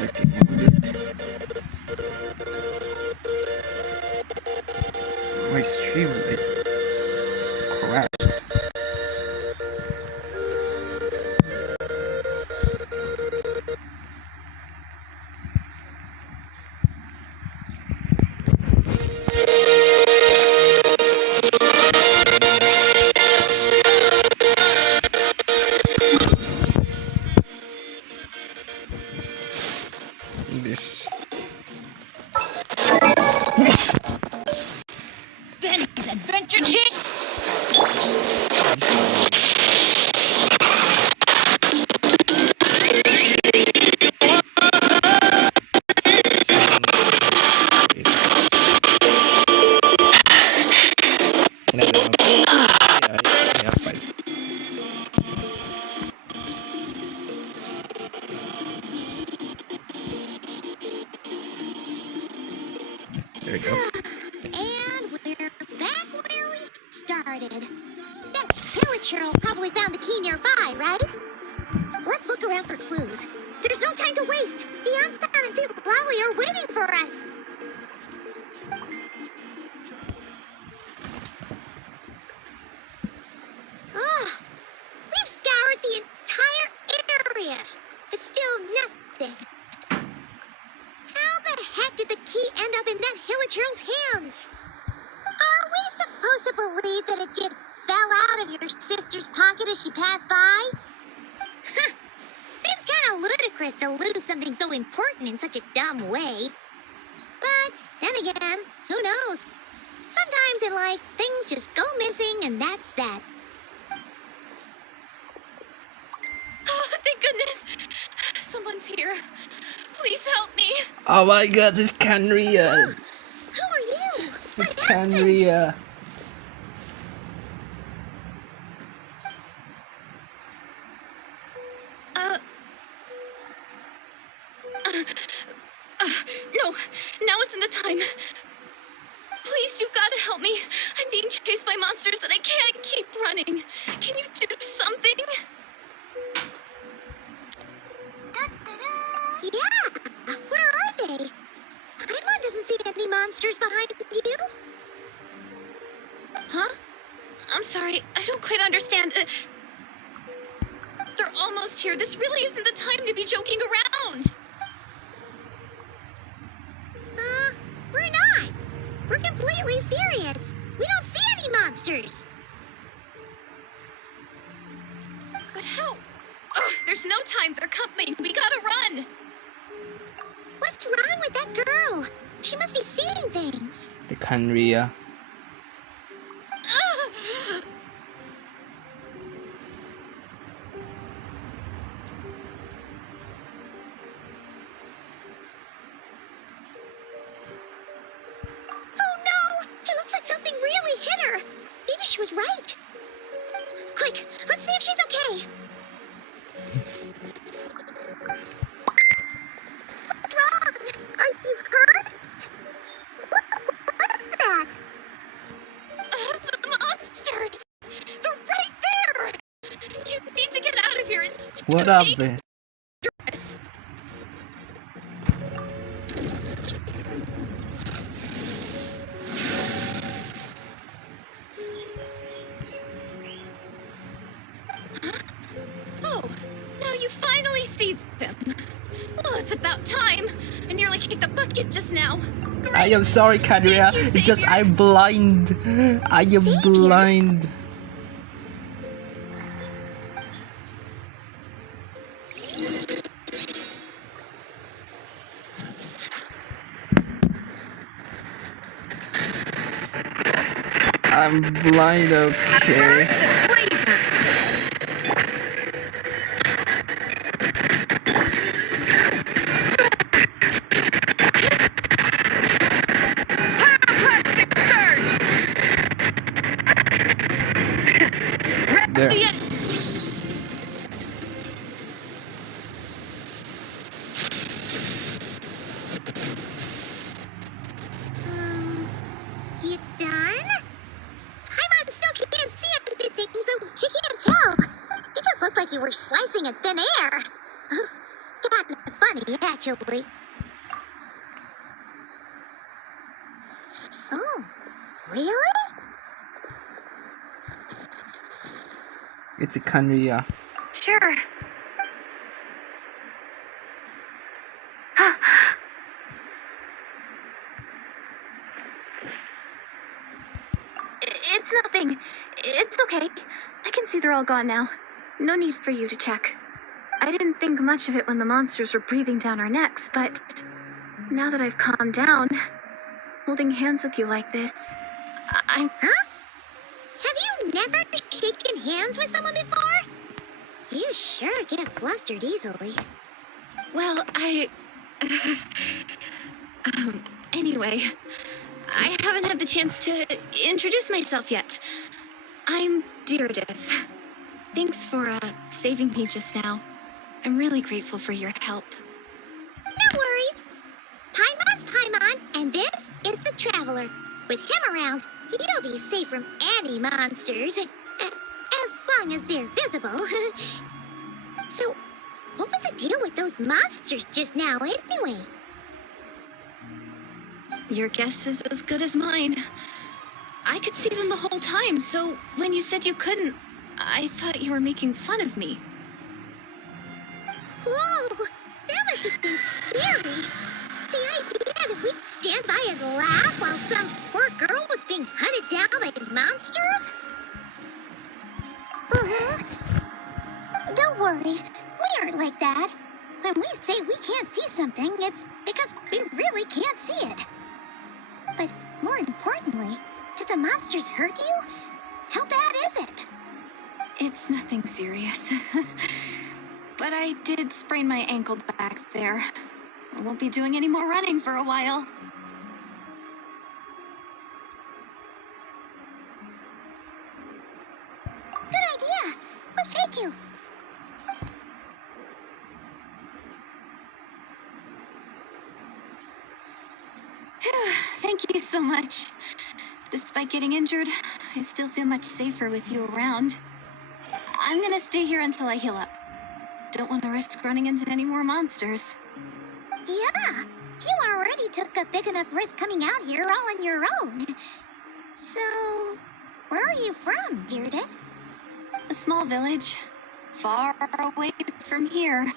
Okay, I'm good. My stream like crashed. This. Ben's Adventure Chick. There we go. And we're back where we started. That pillager probably found the key nearby, right? Let's look around for clues. There's no time to waste. The Einstein and Taylor probably are waiting for us. Oh, we've scoured the entire area. It's still nothing. How the heck did the key end up in that Hillacherl's hands? Are we supposed to believe that it just fell out of your sister's pocket as she passed by? Huh. Seems kind of ludicrous to lose something so important in such a dumb way. But then again, who knows? Sometimes in life, things just go missing and that's that. Oh, thank goodness. Someone's here. Please help me. Oh my god, it's Canria. Who are you? It's Canria. No, now isn't the time. Please, you gotta help me. I'm being chased by monsters and I can't keep running. Can you do something? Yeah, where are they? Paimon doesn't see any monsters behind you. Huh? I'm sorry, I don't quite understand. They're almost here. This really isn't the time to be joking around. We're not. We're completely serious. We don't see any monsters. But how? Oh, there's no time. They're coming. We gotta run. What's wrong with that girl? She must be seeing things. The Canria. Oh no! It looks like something really hit her. Maybe she was right. Quick, let's see if she's okay. What's wrong? Are you hurt? What is that? The monsters! They're right there! You need to get out of here. It's too What up, dangerous. man? Oh, now you finally see them. Well, it's about time. I nearly kicked the bucket just now. Great. I am sorry, Canria. Thank you, It's just Savior. I'm blind. I am Savior? blind. I'm blind, okay. There. You done? Paimon still can't see everything, so she can't tell. You just looked like you were slicing in thin air. Kind of funny, actually. Oh, really? It's a Kanria. Sure. It's nothing. It's okay. I can see they're all gone now. No need for you to check. I didn't think much of it when the monsters were breathing down our necks, but now that I've calmed down, holding hands with you like this, I'm... Huh? Have you never shaken hands with someone before? You sure get flustered easily. Well, anyway, I haven't had the chance to introduce myself yet. I'm Deirdre. Thanks for, saving me just now. I'm really grateful for your help. No worries. Paimon's Paimon, and this is the Traveler. With him around, you'll be safe from any monsters. As long as they're visible. So, what was the deal with those monsters just now, anyway? Your guess is as good as mine. I could see them the whole time, so when you said you couldn't, I thought you were making fun of me. Whoa! That must have been scary. The idea that we'd stand by and laugh while some poor girl was being hunted down by monsters? Don't worry, we aren't like that. When we say we can't see something, it's because we really can't see it. But more importantly, did the monsters hurt you? How bad is it? It's nothing serious. But I did sprain my ankle back there. I won't be doing any more running for a while. Good idea. We'll take you. Thank you so much. Despite getting injured, I still feel much safer with you around. I'm gonna stay here until I heal up. Don't want to risk running into any more monsters. Yeah, you already took a big enough risk coming out here all on your own. So, where are you from, Deirdre? A small village, far away from here.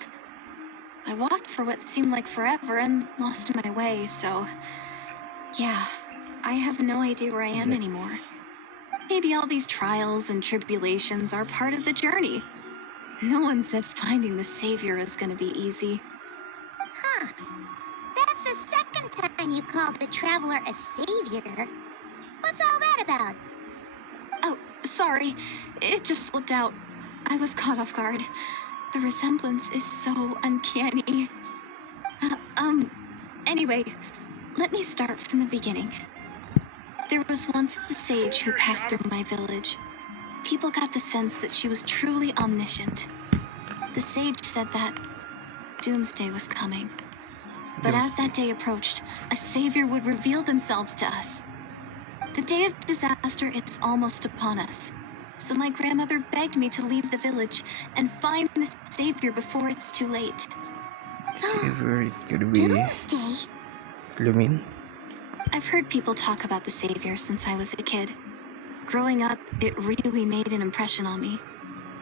I walked for what seemed like forever and lost my way, so... yeah, I have no idea where I am anymore. Maybe all these trials and tribulations are part of the journey. No one said finding the Savior is gonna be easy. Huh. That's the second time you called the Traveler a savior. What's all that about? Oh, sorry. It just slipped out. I was caught off guard. The resemblance is so uncanny. Anyway, let me start from the beginning. There was once a sage who passed through my village. People got the sense that she was truly omniscient. The sage said that doomsday was coming. But as that day approached, a savior would reveal themselves to us. The day of disaster is almost upon us. So my grandmother begged me to leave the village and find the savior before it's too late. Savior, it could be Doomsday? Lumin. I've heard people talk about the savior since I was a kid. Growing up, it really made an impression on me.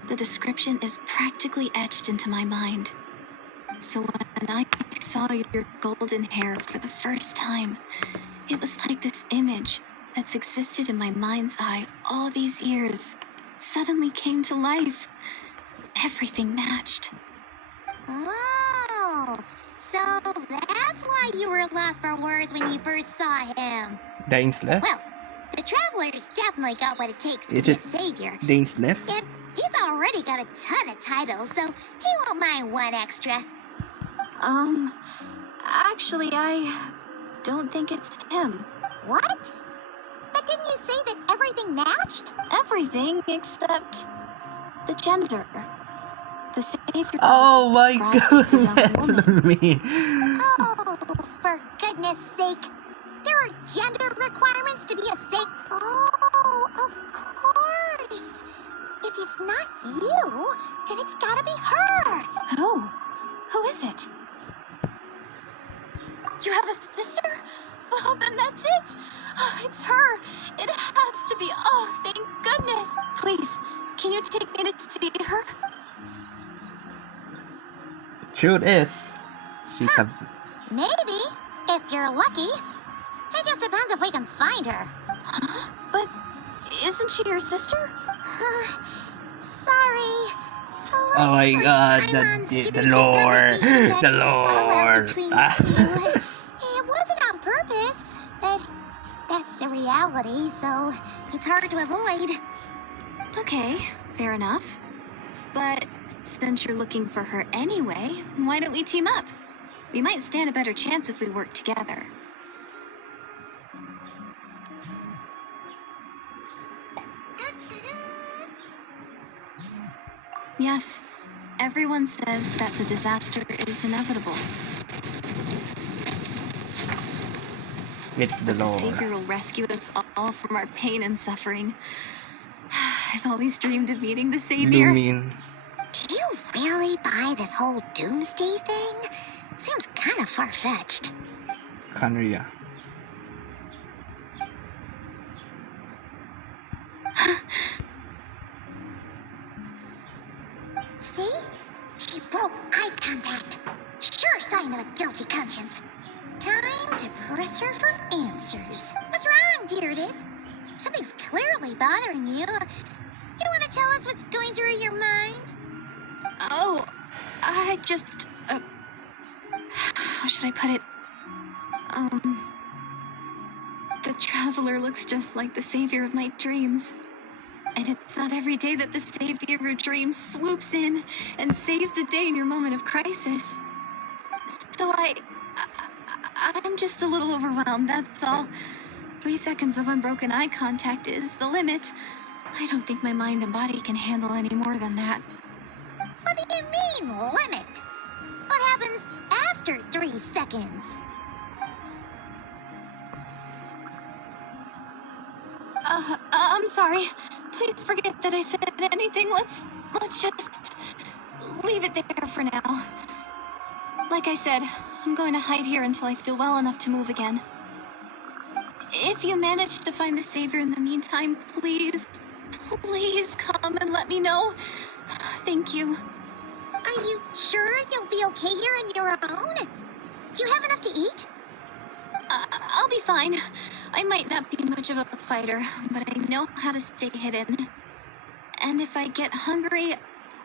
The description is practically etched into my mind. So when I saw your golden hair for the first time, it was like this image that's existed in my mind's eye all these years suddenly came to life. Everything matched. Oh, so that's why you were lost for words when you first saw him. Dane's left? Well, the Traveler's definitely got what it takes to Is be it a savior. Dane's left? And he's already got a ton of titles, so he won't mind one extra. Actually, I don't think it's him. What? But didn't you say that everything matched? Everything except the gender. The savior. Oh my described as a young woman. goodness, Oh, for goodness sake. There are gender requirements to be a saint. Oh, of course. If it's not you, then it's gotta be her. Oh, Who is it? You have a sister? Oh, then that's it. Oh, it's her. It has to be. Oh, thank goodness. Please, can you take me to see her? Truth is, she's a... Maybe, if you're lucky. It just depends if we can find her. Huh? But isn't she your sister? Sorry. Oh my god, the lore. The lore. It wasn't on purpose, but that's the reality, so it's hard to avoid. Okay, fair enough. But since you're looking for her anyway, why don't we team up? We might stand a better chance if we work together. Yes, everyone says that the disaster is inevitable. It's the The lore. Savior will rescue us all from our pain and suffering. I've always dreamed of meeting the Savior. Lumin. Do you really buy this whole doomsday thing? Seems kind of far-fetched. Kanria. See? She broke eye contact. Sure sign of a guilty conscience. Time to press her for answers. What's wrong, Deirdre? Something's clearly bothering you. You want to tell us what's going through your mind? Oh, I just... how should I put it? The Traveler looks just like the Savior of my dreams. And it's not every day that the Savior of your dreams swoops in and saves the day in your moment of crisis. So I'm just a little overwhelmed, that's all. 3 seconds of unbroken eye contact is the limit. I don't think my mind and body can handle any more than that. What do you mean, limit? What happens after 3 seconds? I'm sorry. Please forget that I said anything. Let's just leave it there for now. Like I said, I'm going to hide here until I feel well enough to move again. If you manage to find the Savior in the meantime, please come and let me know. Thank you. Are you sure you'll be okay here on your own? Do you have enough to eat? I'll be fine. I might not be much of a fighter, but I know how to stay hidden. And if I get hungry,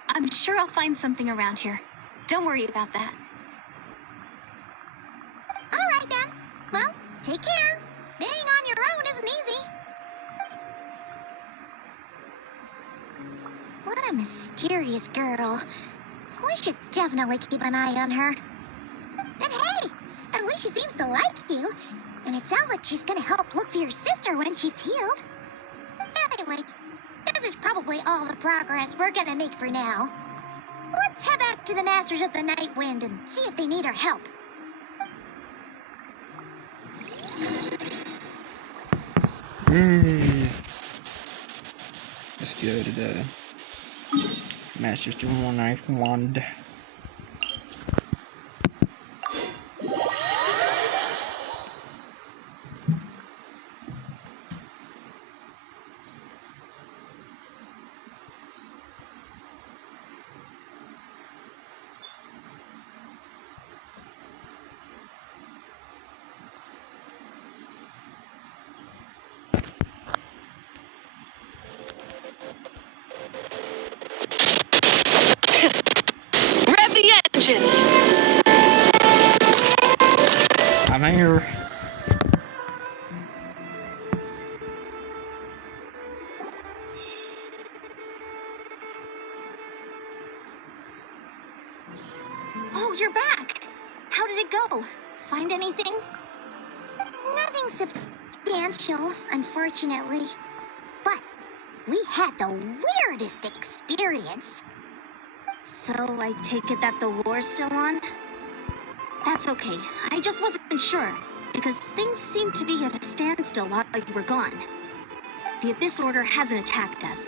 I'm sure I'll find something around here. Don't worry about that. All right, then. Well, take care. Being on your own isn't easy. What a mysterious girl. We should definitely keep an eye on her. And hey, at least she seems to like you. And it sounds like she's gonna help look for your sister when she's healed. Anyway, this is probably all the progress we're gonna make for now. Let's head back to the Masters of the Night Wind and see if they need our help. Let's go to the Masters of the Night Wand. Rev the engines! I'm here. Oh, you're back. How did it go? Find anything? Nothing substantial, unfortunately. But we had the weirdest experience. So I take it that the war's still on? That's okay. I just wasn't sure, because things seemed to be at a standstill while you were gone. The Abyss Order hasn't attacked us,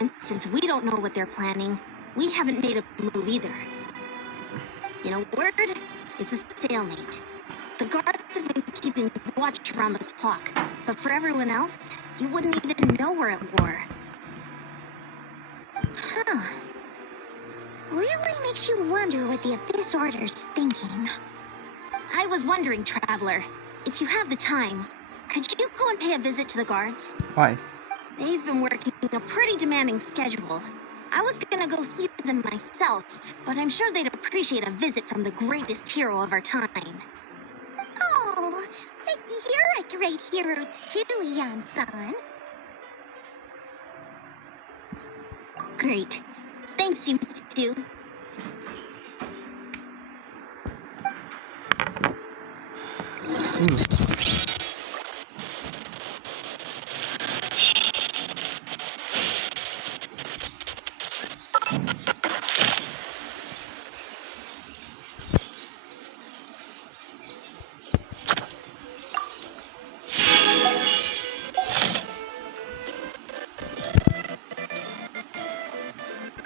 and since we don't know what they're planning, we haven't made a move either. In a word, it's a stalemate. The guards have been keeping watch around the clock, but for everyone else, you wouldn't even know we're at war. Huh. Really makes you wonder what the Abyss Order's thinking. I was wondering, Traveler, if you have the time, could you go and pay a visit to the guards? Why? They've been working a pretty demanding schedule. I was gonna go see them myself, but I'm sure they'd appreciate a visit from the greatest hero of our time. Oh, but you're a great hero too, Yan-san. Great. Thanks, you two.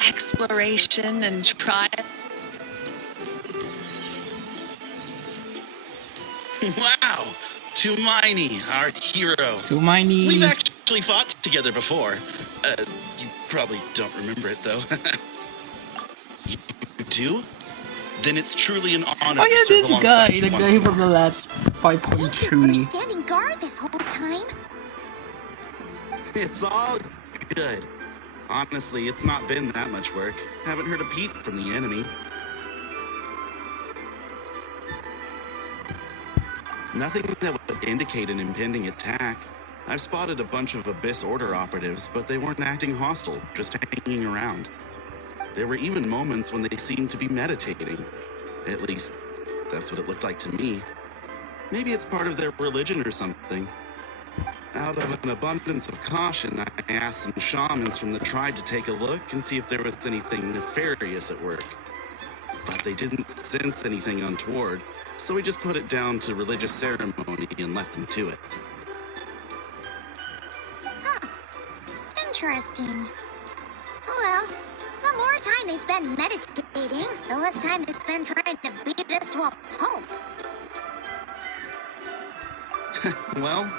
Exploration and try. Wow! Tumaini, our hero. Tumaini. We've actually fought together before. You probably don't remember it, though. You do? Then it's truly an honor Oh to yeah, serve this alongside guy, you the once guy from more. the last Thank you for 5.3. standing guard this whole time. It's all good. Honestly, it's not been that much work. Haven't heard a peep from the enemy. Nothing that would indicate an impending attack. I've spotted a bunch of Abyss Order operatives, but they weren't acting hostile, just hanging around. There were even moments when they seemed to be meditating. At least, that's what it looked like to me. Maybe it's part of their religion or something. Out of an abundance of caution, I asked some shamans from the tribe to take a look and see if there was anything nefarious at work. But they didn't sense anything untoward, so we just put it down to religious ceremony and left them to it. Huh. Interesting. Well, the more time they spend meditating, the less time they spend trying to beat us to a pulp. Well,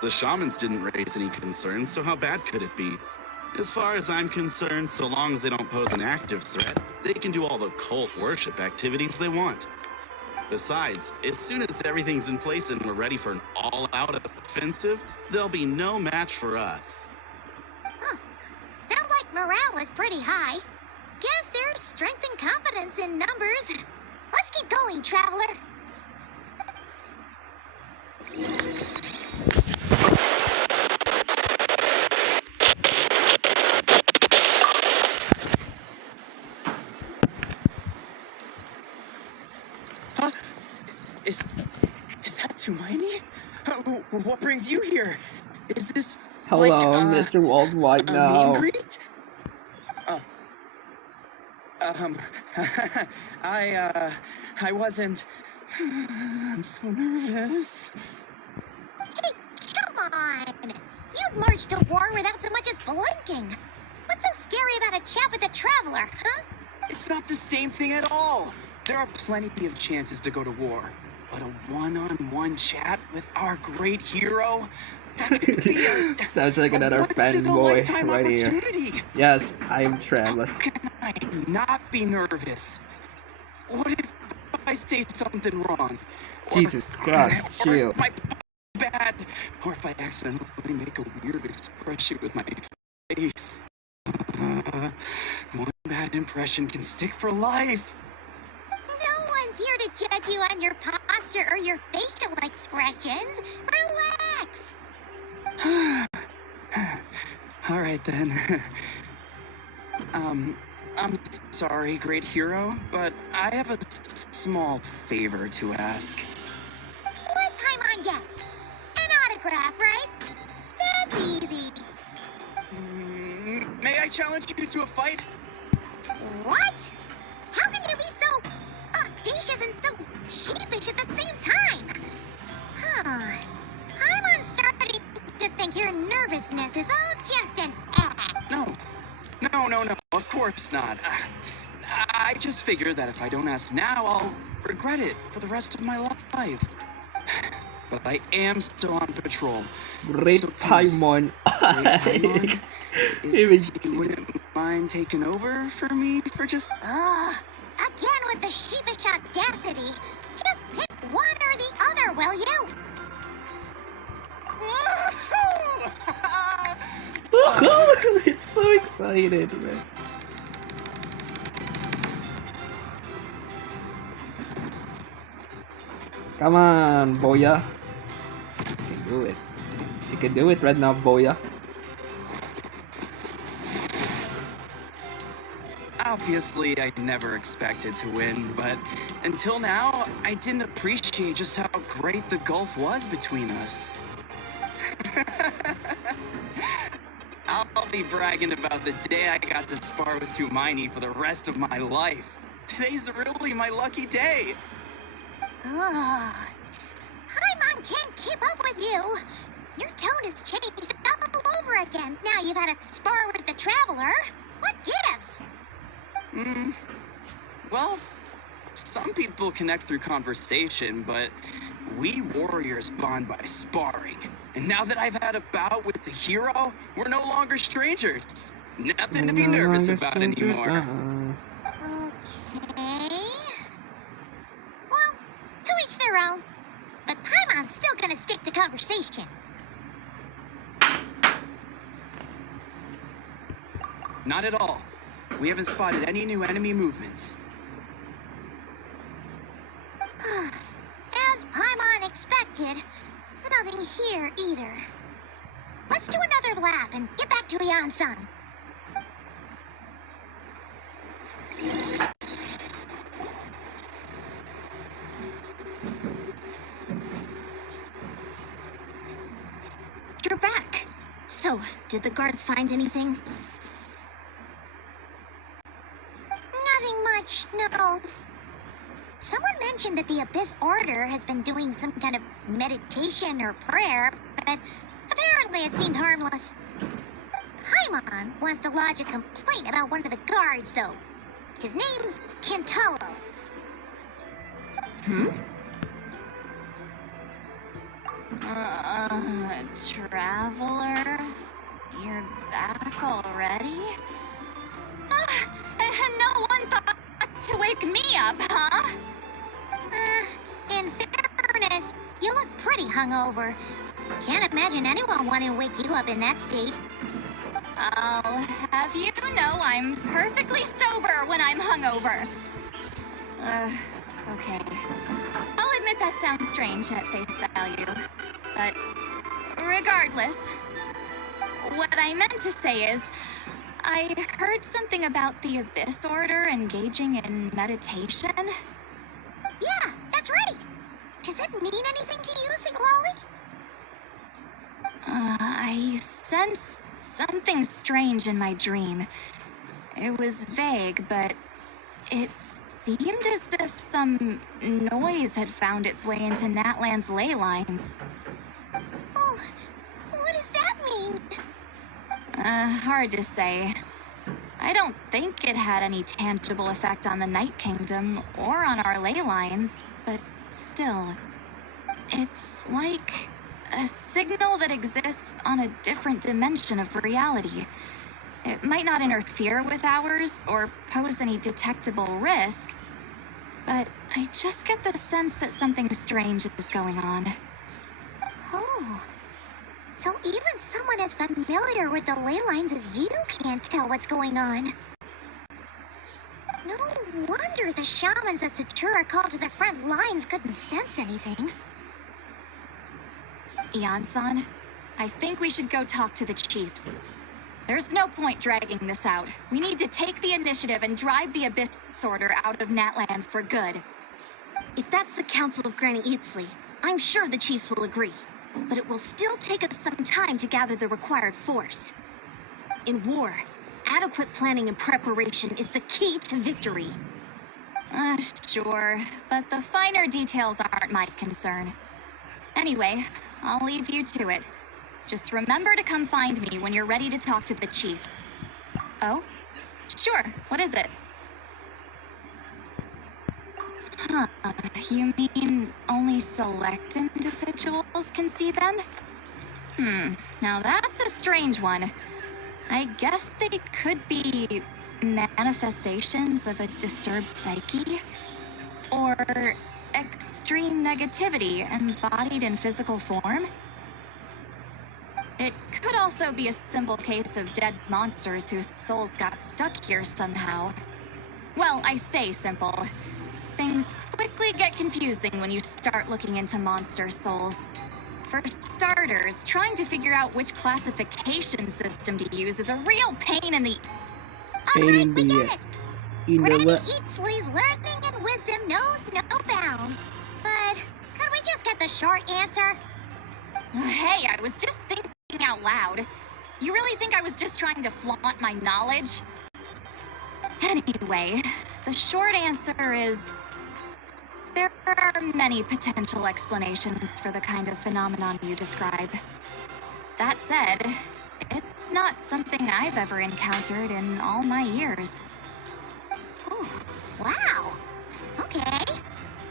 the shamans didn't raise any concerns, so how bad could it be? As far as I'm concerned, so long as they don't pose an active threat, they can do all the cult worship activities they want. Besides, as soon as everything's in place and we're ready for an all-out offensive, there'll be no match for us. Huh. Sounds like morale is pretty high. Guess there's strength and confidence in numbers. Let's keep going, Traveler. Huh? Is that Tumaini? What brings you here? Is this Hello, Mr. Worldwide a meet now. and greet? I wasn't. I'm so nervous. Hey, come on! You'd march to war without so much as blinking. What's so scary about a chat with a Traveler, huh? It's not the same thing at all. There are plenty of chances to go to war, but a one-on-one chat with our great hero, that could be a Sounds like another fanboy once-in-a-lifetime right here. opportunity. Yes, I am Traveler. How can I not be nervous? What if I say something wrong? Jesus Christ, or chill. if my bad, or if I accidentally make a weird expression with my face. One bad impression can stick for life. No one's here to judge you on your posture or your facial expressions. Relax. All right then. I'm sorry, great hero, but I have a small favor to ask. One time on guess. An autograph, right? That's easy. May I challenge you to a fight? What? How can you be so audacious and so sheepish at the same time? Huh. I'm starting to think your nervousness is all just an act. No, of course not. I I just figure that if I don't ask now, I'll regret it for the rest of my life. But I am still on patrol. Great So please, Paimon. Great Paimon, Image. if you wouldn't mind taking over for me for just... Ugh, again with the sheepish audacity. Just pick one or the other, will you? It's so excited, man. Come on, Boya. You can do it. You can do it right now, Boya. Obviously, I never expected to win, but until now, I didn't appreciate just how great the gulf was between us. I'll be bragging about the day I got to spar with Hermione for the rest of my life. Today's really my lucky day. Ugh. Paimon can't keep up with you. Your tone has changed all over again. Now you've had a spar with the Traveler. What gives? Well, some people connect through conversation, but we warriors bond by sparring. And now that I've had a bout with the hero, we're no longer strangers. Nothing to be nervous about anymore. Okay. Well, to each their own. But Paimon's still gonna stick to conversation. Not at all. We haven't spotted any new enemy movements. As Paimon expected, nothing here either. Let's do another lap and get back to Ian-san. You're back. So, did the guards find anything? Nothing much, no. Someone mentioned that the Abyss Order has been doing some kind of meditation or prayer, but apparently it seemed harmless. Paimon wants to lodge a complaint about one of the guards, though. His name's Kentaro. Traveler? You're back already? And no one thought to wake me up, huh? In fairness, you look pretty hungover. Can't imagine anyone wanting to wake you up in that state. I'll have you know I'm perfectly sober when I'm hungover. Okay. I'll admit that sounds strange at face value. But regardless, what I meant to say is, I heard something about the Abyss Order engaging in meditation. Yeah, that's right. Does it mean anything to you, Siglali? I sensed something strange in my dream. It was vague, but it seemed as if some noise had found its way into Natlan's ley lines. Oh, what does that mean? Hard to say. I don't think it had any tangible effect on the Night Kingdom or on our ley lines, but still, it's like a signal that exists on a different dimension of reality. It might not interfere with ours or pose any detectable risk, but I just get the sense that something strange is going on. Oh, so even someone as familiar with the ley lines as you can't tell what's going on. No wonder the shamans at Satura called to the front lines couldn't sense anything. Ian-san, I think we should go talk to the chiefs. There's no point dragging this out. We need to take the initiative and drive the Abyss Order out of Natland for good. If that's the Council of Granny Eatsley, I'm sure the chiefs will agree. But it will still take us some time to gather the required force. In war, adequate planning and preparation is the key to victory. Sure, but the finer details aren't my concern. Anyway, I'll leave you to it. Just remember to come find me when you're ready to talk to the chiefs. Oh? Sure, what is it? Huh. You mean only select individuals can see them? Now that's a strange one. I guess they could be manifestations of a disturbed psyche, or extreme negativity embodied in physical form. It could also be a simple case of dead monsters whose souls got stuck here somehow. Well, I say simple. Things quickly get confusing when you start looking into monster souls. For starters, trying to figure out which classification system to use is a real pain in the... Pain in the Granny what? Eatsley's learning and wisdom knows no bounds. But could we just get the short answer? Hey, I was just thinking out loud. You really think I was just trying to flaunt my knowledge? Anyway, the short answer is... there are many potential explanations for the kind of phenomenon you describe. That said, it's not something I've ever encountered in all my years. Oh, wow. Okay.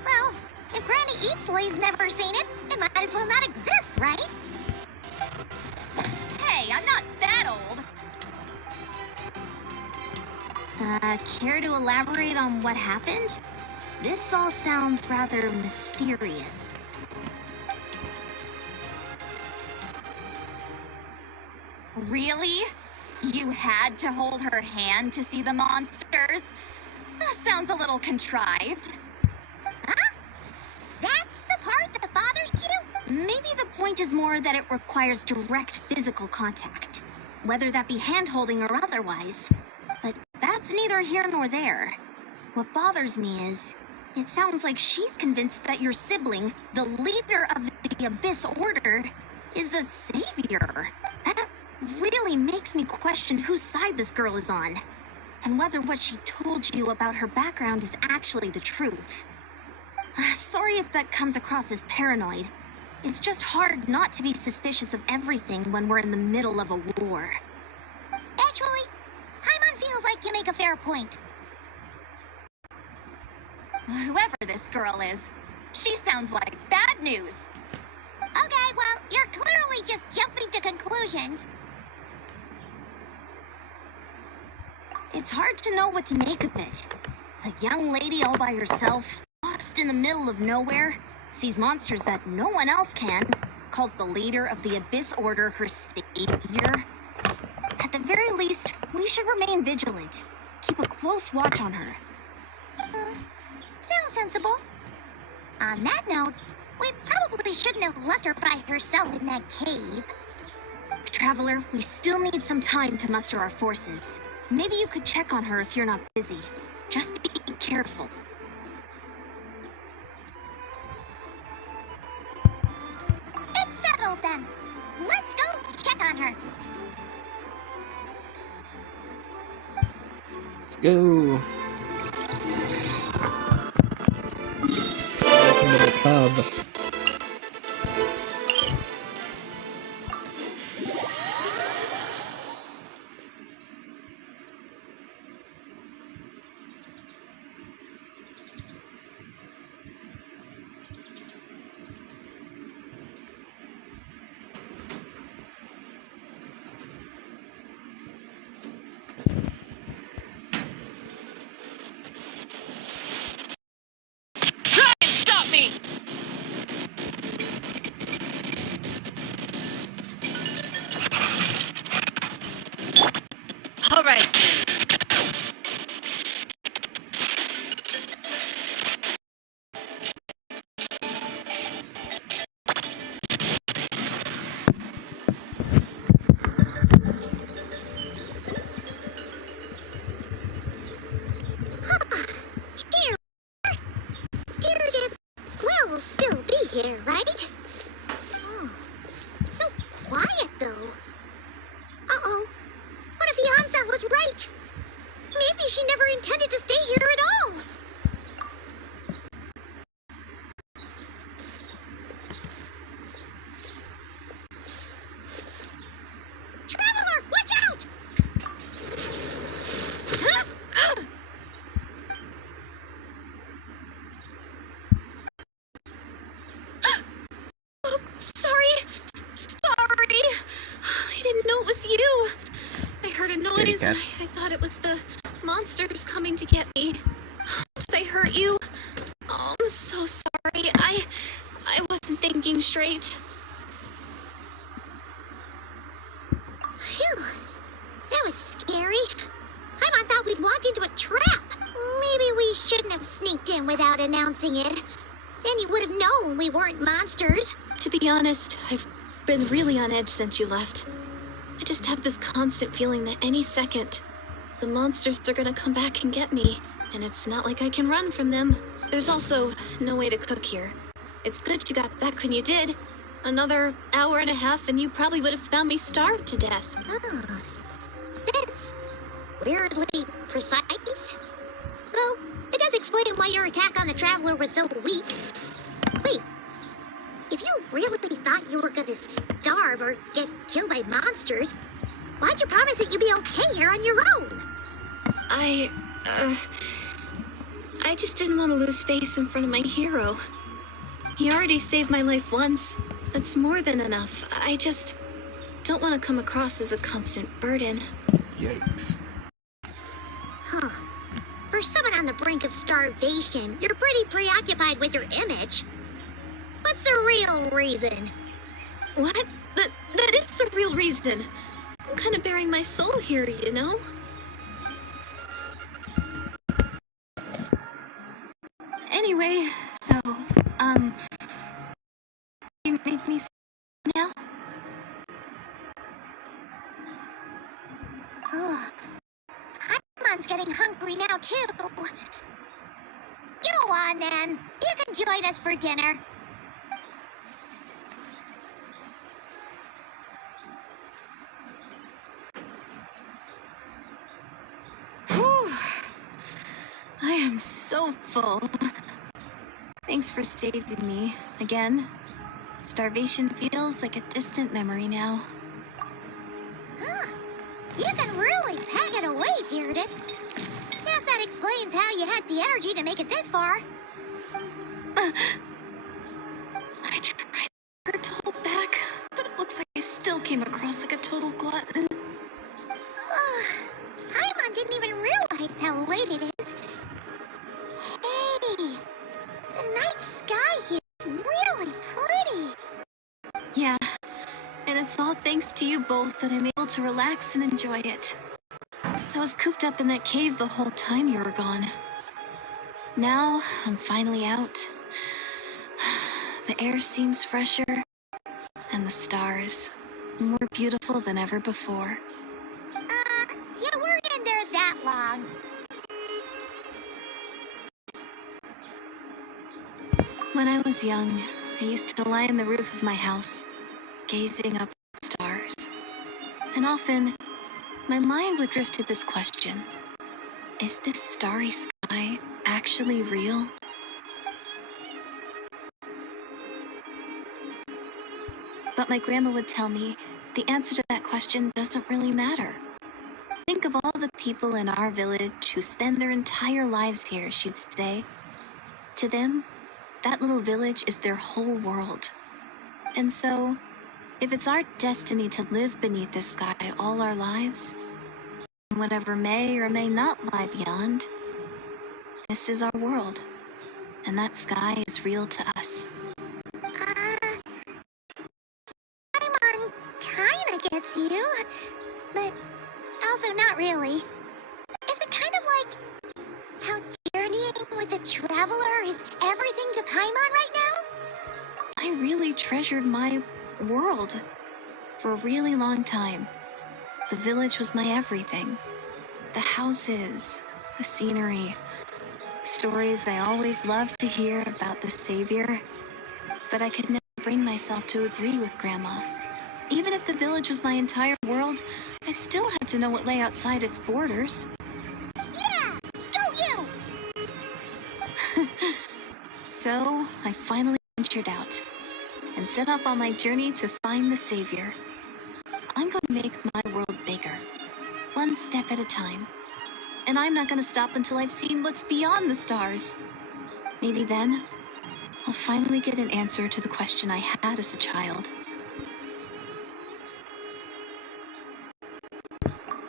Well, if Granny Eatsley's never seen it, it might as well not exist, right? Hey, I'm not that old! Care to elaborate on what happened? This all sounds rather mysterious. Really? You had to hold her hand to see the monsters? That sounds a little contrived. Huh? That's the part that bothers you? Maybe the point is more that it requires direct physical contact, whether that be hand-holding or otherwise. But that's neither here nor there. What bothers me is, it sounds like she's convinced that your sibling, the leader of the Abyss Order, is a savior. That really makes me question whose side this girl is on, and whether what she told you about her background is actually the truth. Sorry if that comes across as paranoid. It's just hard not to be suspicious of everything when we're in the middle of a war. Actually, Paimon feels like you make a fair point. Whoever this girl is, she sounds like bad news. Okay, well, you're clearly just jumping to conclusions. It's hard to know what to make of it. A young lady all by herself, lost in the middle of nowhere, sees monsters that no one else can, calls the leader of the Abyss Order her savior. At the very least, we should remain vigilant. Keep a close watch on her. Sounds sensible. On that note, we probably shouldn't have left her by herself in that cave. Traveler, we still need some time to muster our forces. Maybe you could check on her if you're not busy. Just be careful. It's settled then. Let's go check on her. Let's go. Welcome to the pub. Try and stop me! All right. Here. Dear, we'll still be here, right? Oh, it's so quiet, though. Uh-oh. What if Yansa was right? Maybe she never intended to stay here at all. Traveler, watch out! yet. I thought it was the monsters coming to get me. Did I hurt you? Oh, I'm so sorry. I wasn't thinking straight. Phew. That was scary. Paimon thought we'd walked into a trap. Maybe we shouldn't have sneaked in without announcing it. Then you would have known we weren't monsters. To be honest, I've been really on edge since you left. I just have this constant feeling that any second, the monsters are gonna come back and get me. And it's not like I can run from them. There's also no way to cook here. It's good you got back when you did. Another hour and a half and you probably would have found me starved to death. Oh, that's weirdly precise. Though, it does explain why your attack on the Traveler was so weak. Wait, if you really thought you were gonna starve or get killed by monsters, why'd you promise that you'd be okay here on your own? I just didn't want to lose face in front of my hero. He already saved my life once. That's more than enough. I just don't want to come across as a constant burden. Yikes. Huh. For someone on the brink of starvation, you're pretty preoccupied with your image. What's the real reason? What? That is the real reason. I'm kind of bearing my soul here, you know? Anyway, so, you make me now? Oh, Paimon's getting hungry now, too. Go on, then. You can join us for dinner. Whew. I am so full. Thanks for saving me again. Starvation feels like a distant memory now. Huh. You can really pack it away, Deardith. Guess that explains how you had the energy to make it this far. I tried hard to hold back, but it looks like I still came across like a total glutton. Paimon didn't even realize how late it is. Hey, the night sky here is really pretty. Yeah, and it's all thanks to you both that I'm able to relax and enjoy it. I was cooped up in that cave the whole time you were gone. Now, I'm finally out. The air seems fresher, and the stars more beautiful than ever before. You weren't in there that long. When I was young, I used to lie on the roof of my house, gazing up at the stars. And often, my mind would drift to this question: is this starry sky actually real? But my grandma would tell me the answer to that question doesn't really matter. Think of all the people in our village who spend their entire lives here, she'd say. To them, that little village is their whole world. And so, if it's our destiny to live beneath this sky all our lives, whatever may or may not lie beyond, this is our world, and that sky is real to us. Paimon kinda gets you, but also not really. Is it kind of like how journeying with the Traveler is everything to Paimon right now? I really treasured my world for a really long time. The village was my everything. The houses, the scenery, stories I always loved to hear about the Savior. But I could never bring myself to agree with Grandma. Even if the village was my entire world, I still had to know what lay outside its borders. Yeah! Go you! So, I finally ventured out and set off on my journey to find the Savior. I'm going to make my world bigger, one step at a time. And I'm not going to stop until I've seen what's beyond the stars. Maybe then, I'll finally get an answer to the question I had as a child.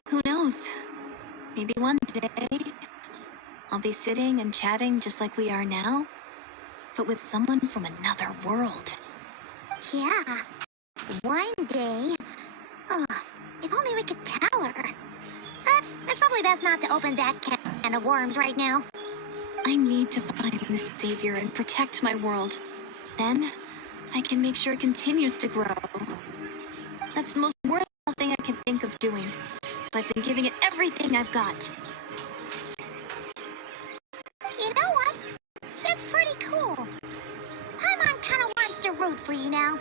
Who knows? maybe one day I'll be sitting and chatting just like we are now, but with someone from another world. Yeah. One day. Oh, if only we could tell her. But it's probably best not to open that can of worms right now. I need to find this savior and protect my world. Then, I can make sure it continues to grow. That's the most worthwhile thing I can think of doing. So I've been giving it everything I've got. You know what? That's pretty cool. Paimon kind of wants to root for you now.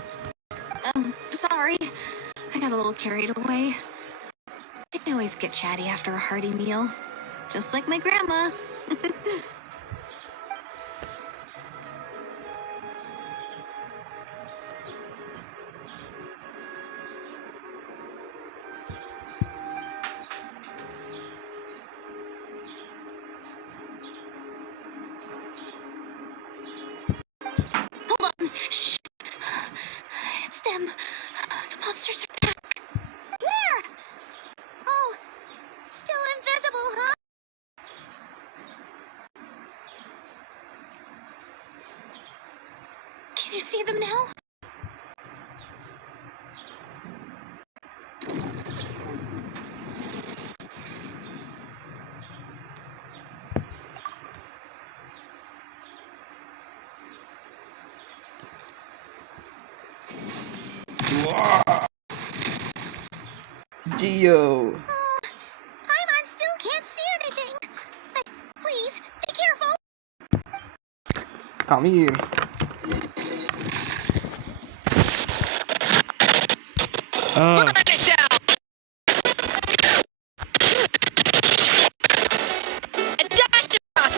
Sorry. I got a little carried away. I always get chatty after a hearty meal. Just like my grandma. Hold on. Shh. It's them. The monsters are back. Where? Oh, still invisible, huh? Can you see them now? Geo. Paimon still can't see anything. But please, be careful. Come here. Burn it down! A dash of rock!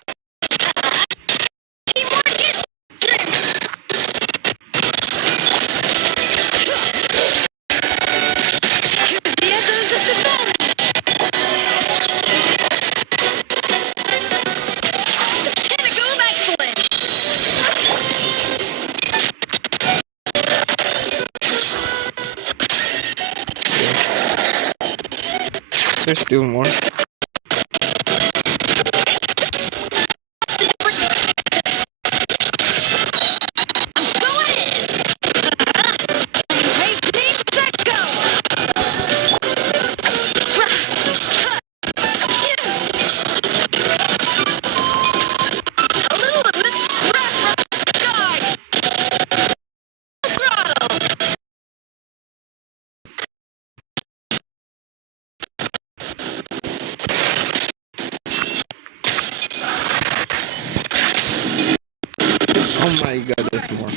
Teamwork is strength! Here's the echoes of the moment! The pinnacle of excellence! There's still more. Oh my god, there's more.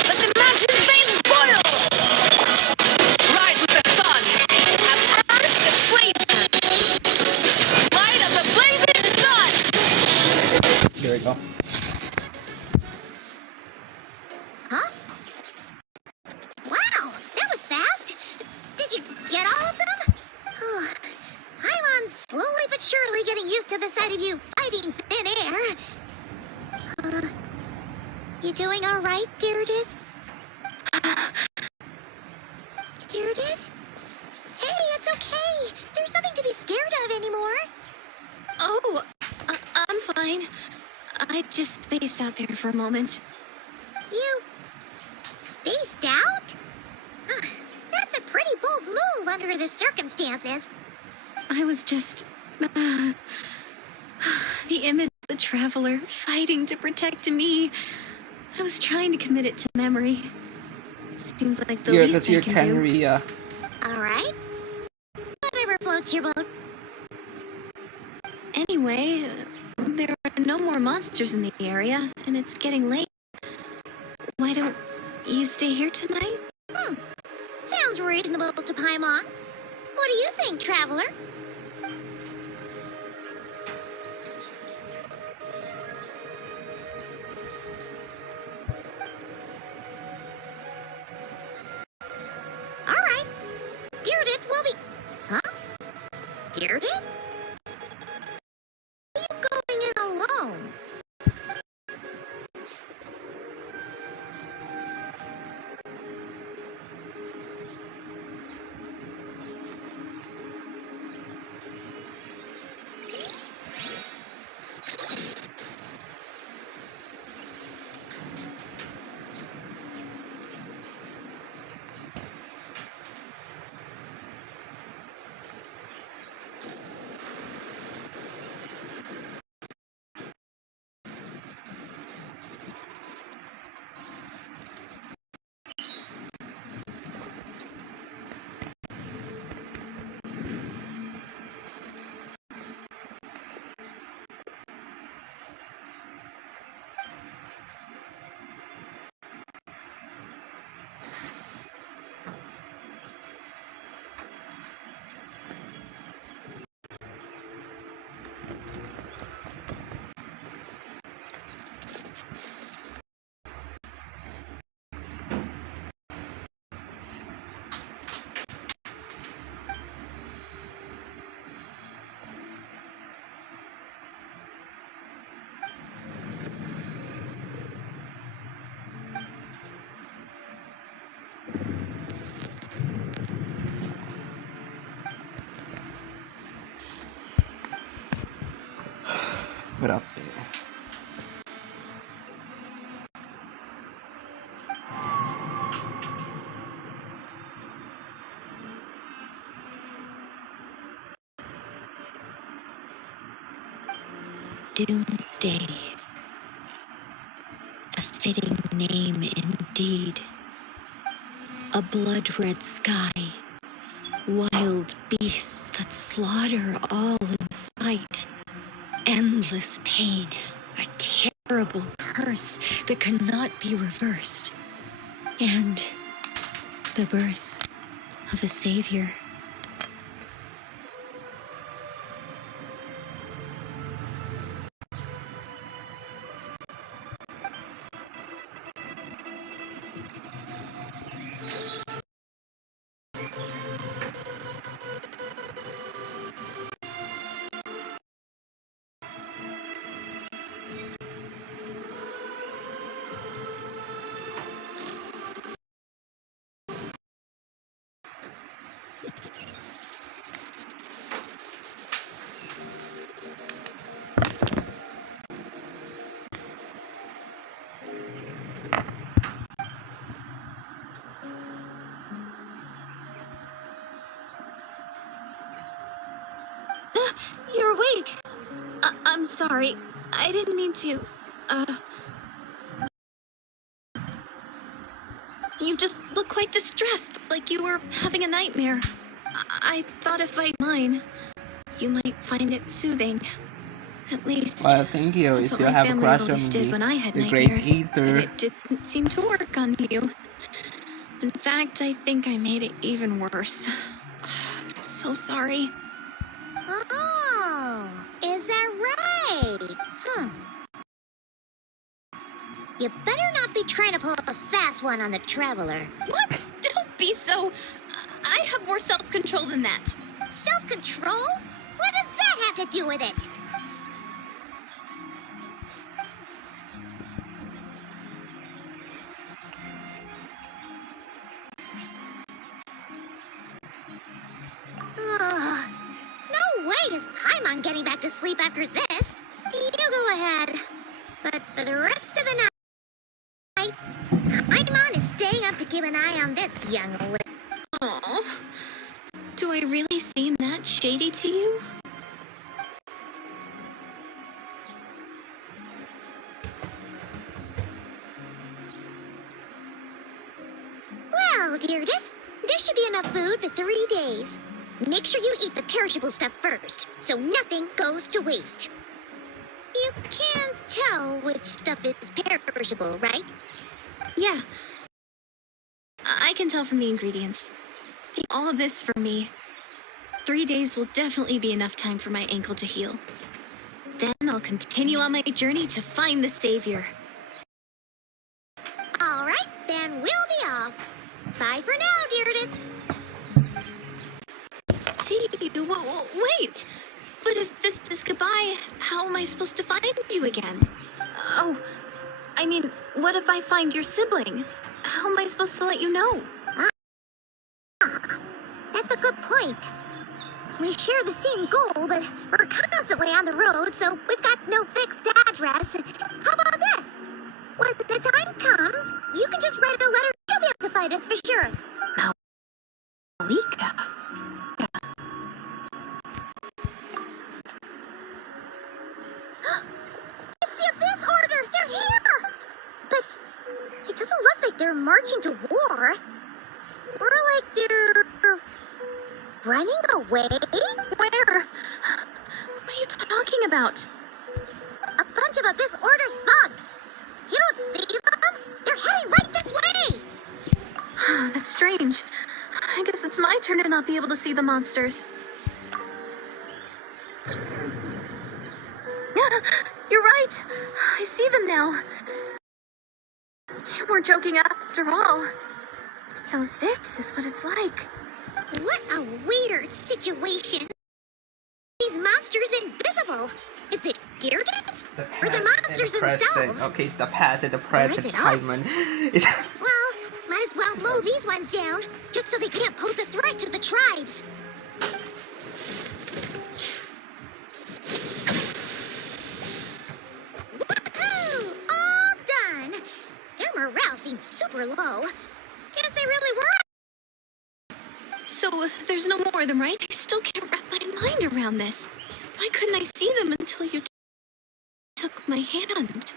Let the mountain veins boil! Rise with the sun! Have earth the flames! Light of the blazing sun! There we go. Huh? Wow, that was fast. Did you get all of them? Paimon's slowly but surely getting used to the sight of you fighting thin air. You doing all right, Gyarados? Gyarados? Hey, it's okay. There's nothing to be scared of anymore. Oh, I'm fine. I just spaced out there for a moment. You spaced out? That's a pretty bold move under the circumstances. I was just... the image of the traveler fighting to protect me. I was trying to commit it to memory. Seems like the Here, least that's I your can do. Canria. All right. Whatever floats your boat. Anyway, there are no more monsters in the area, and it's getting late. Why don't you stay here tonight? Sounds reasonable to Paimon. What do you think, traveler? All right. Gyarados will be... Huh? Gyarados? Why are you going in alone? Berapa? Doomsday. A fitting name indeed. A blood-red sky. Wild beasts that slaughter all in sight. Endless pain. A terrible curse that cannot be reversed. And the birth of a savior. You're awake. I'm sorry. I didn't mean to. You just look quite distressed, like you were having a nightmare. I thought if I mine, you might find it soothing. At least. Well, thank you. You that's what still my have a family crush always on did when I had the Great nightmares, Easter. but it didn't seem to work on you. In fact, I think I made it even worse. I'm so sorry. Oh, is that right? You better not be trying to pull a fast one on the Traveler. What? Don't be so... I have more self-control than that. Self-control? What does that have to do with it? No way is Paimon getting back to sleep after this. You go ahead. But for the rest of the night, Paimon is staying up to keep an eye on this young lady. Aw. Do I really seem that shady to you? Well, Deirdre, there should be enough food for 3 days. Make sure you eat the perishable stuff first, so nothing goes to waste. You can't tell which stuff is perishable, right? Yeah. I can tell from the ingredients. Eat all of this for me. 3 days will definitely be enough time for my ankle to heal. Then I'll continue on my journey to find the savior. All right, then we'll be off. Bye for now, Deirdre. See, wait! But if this is goodbye, how am I supposed to find you again? Oh, I mean, what if I find your sibling? How am I supposed to let you know? That's a good point. We share the same goal, but we're constantly on the road, so we've got no fixed address. How about this? When the time comes, you can just write a letter. She'll be able to find us for sure. Malika? It's the Abyss Order! They're here! But it doesn't look like they're marching to war. More like they're running away? Where? What are you talking about? A bunch of Abyss Order thugs! You don't see them? They're heading right this way! That's strange. I guess it's my turn to not be able to see the monsters. You're right. I see them now. You weren't joking after all. So this is what it's like. What a weird situation. These monsters invisible. Is it Deirdre? Or the monsters themselves? Okay, it's the past and the present, Or is it us? Paimon. Well, might as well mow these ones down, just so they can't pose a threat to the tribes. super low. Guess they really were. So, there's no more of them, right? I still can't wrap my mind around this. Why couldn't I see them until you took my hand?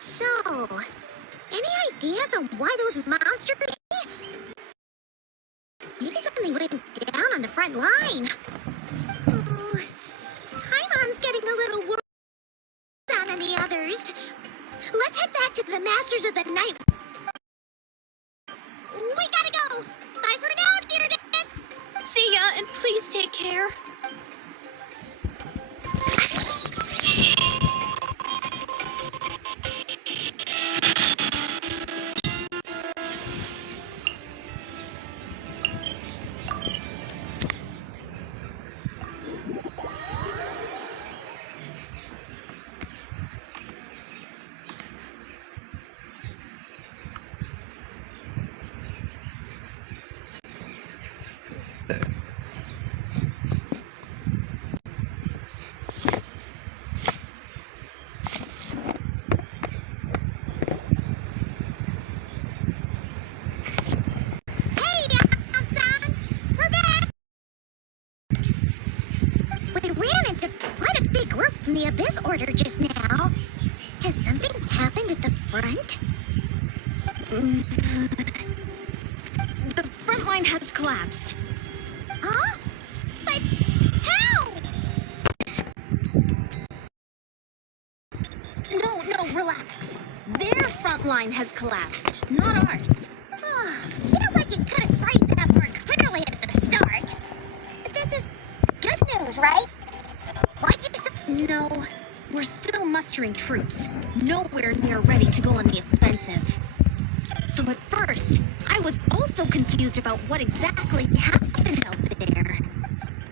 So, any ideas on why those monsters? Maybe something went down on the front line. Oh, Paimon's getting a little worried than the others. Let's head back to the Masters of the Night. We gotta go. Bye for now, dear Dad. See ya, and please take care. From the Abyss Order just now. Has something happened at the front? The front line has collapsed. Huh? But how? No, relax. Their front line has collapsed, not ours. Feels like you could have phrased that more clearly at the start. But this is good news, right? Why'd you No, we're still mustering troops. Nowhere near ready to go on the offensive. So at first, I was also confused about what exactly happened out there.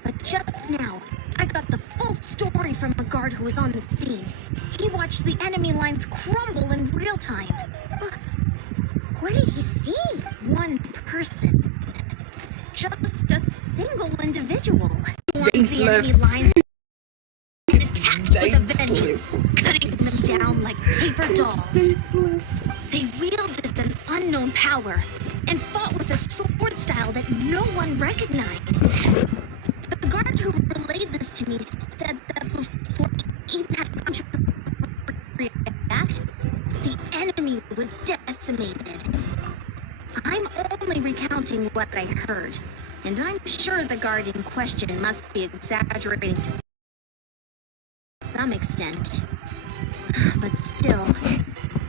But just now, I got the full story from a guard who was on the scene. He watched the enemy lines crumble in real time. What did he see? One person. Just a single individual. The enemy lines and attacked with a vengeance, cutting them down like paper dolls. They wielded an unknown power and fought with a sword style that no one recognized. The guard who relayed this to me said that before he even had time to react, the enemy was decimated. I'm only recounting what I heard, and I'm sure the guard in question must be exaggerating to some extent. But still,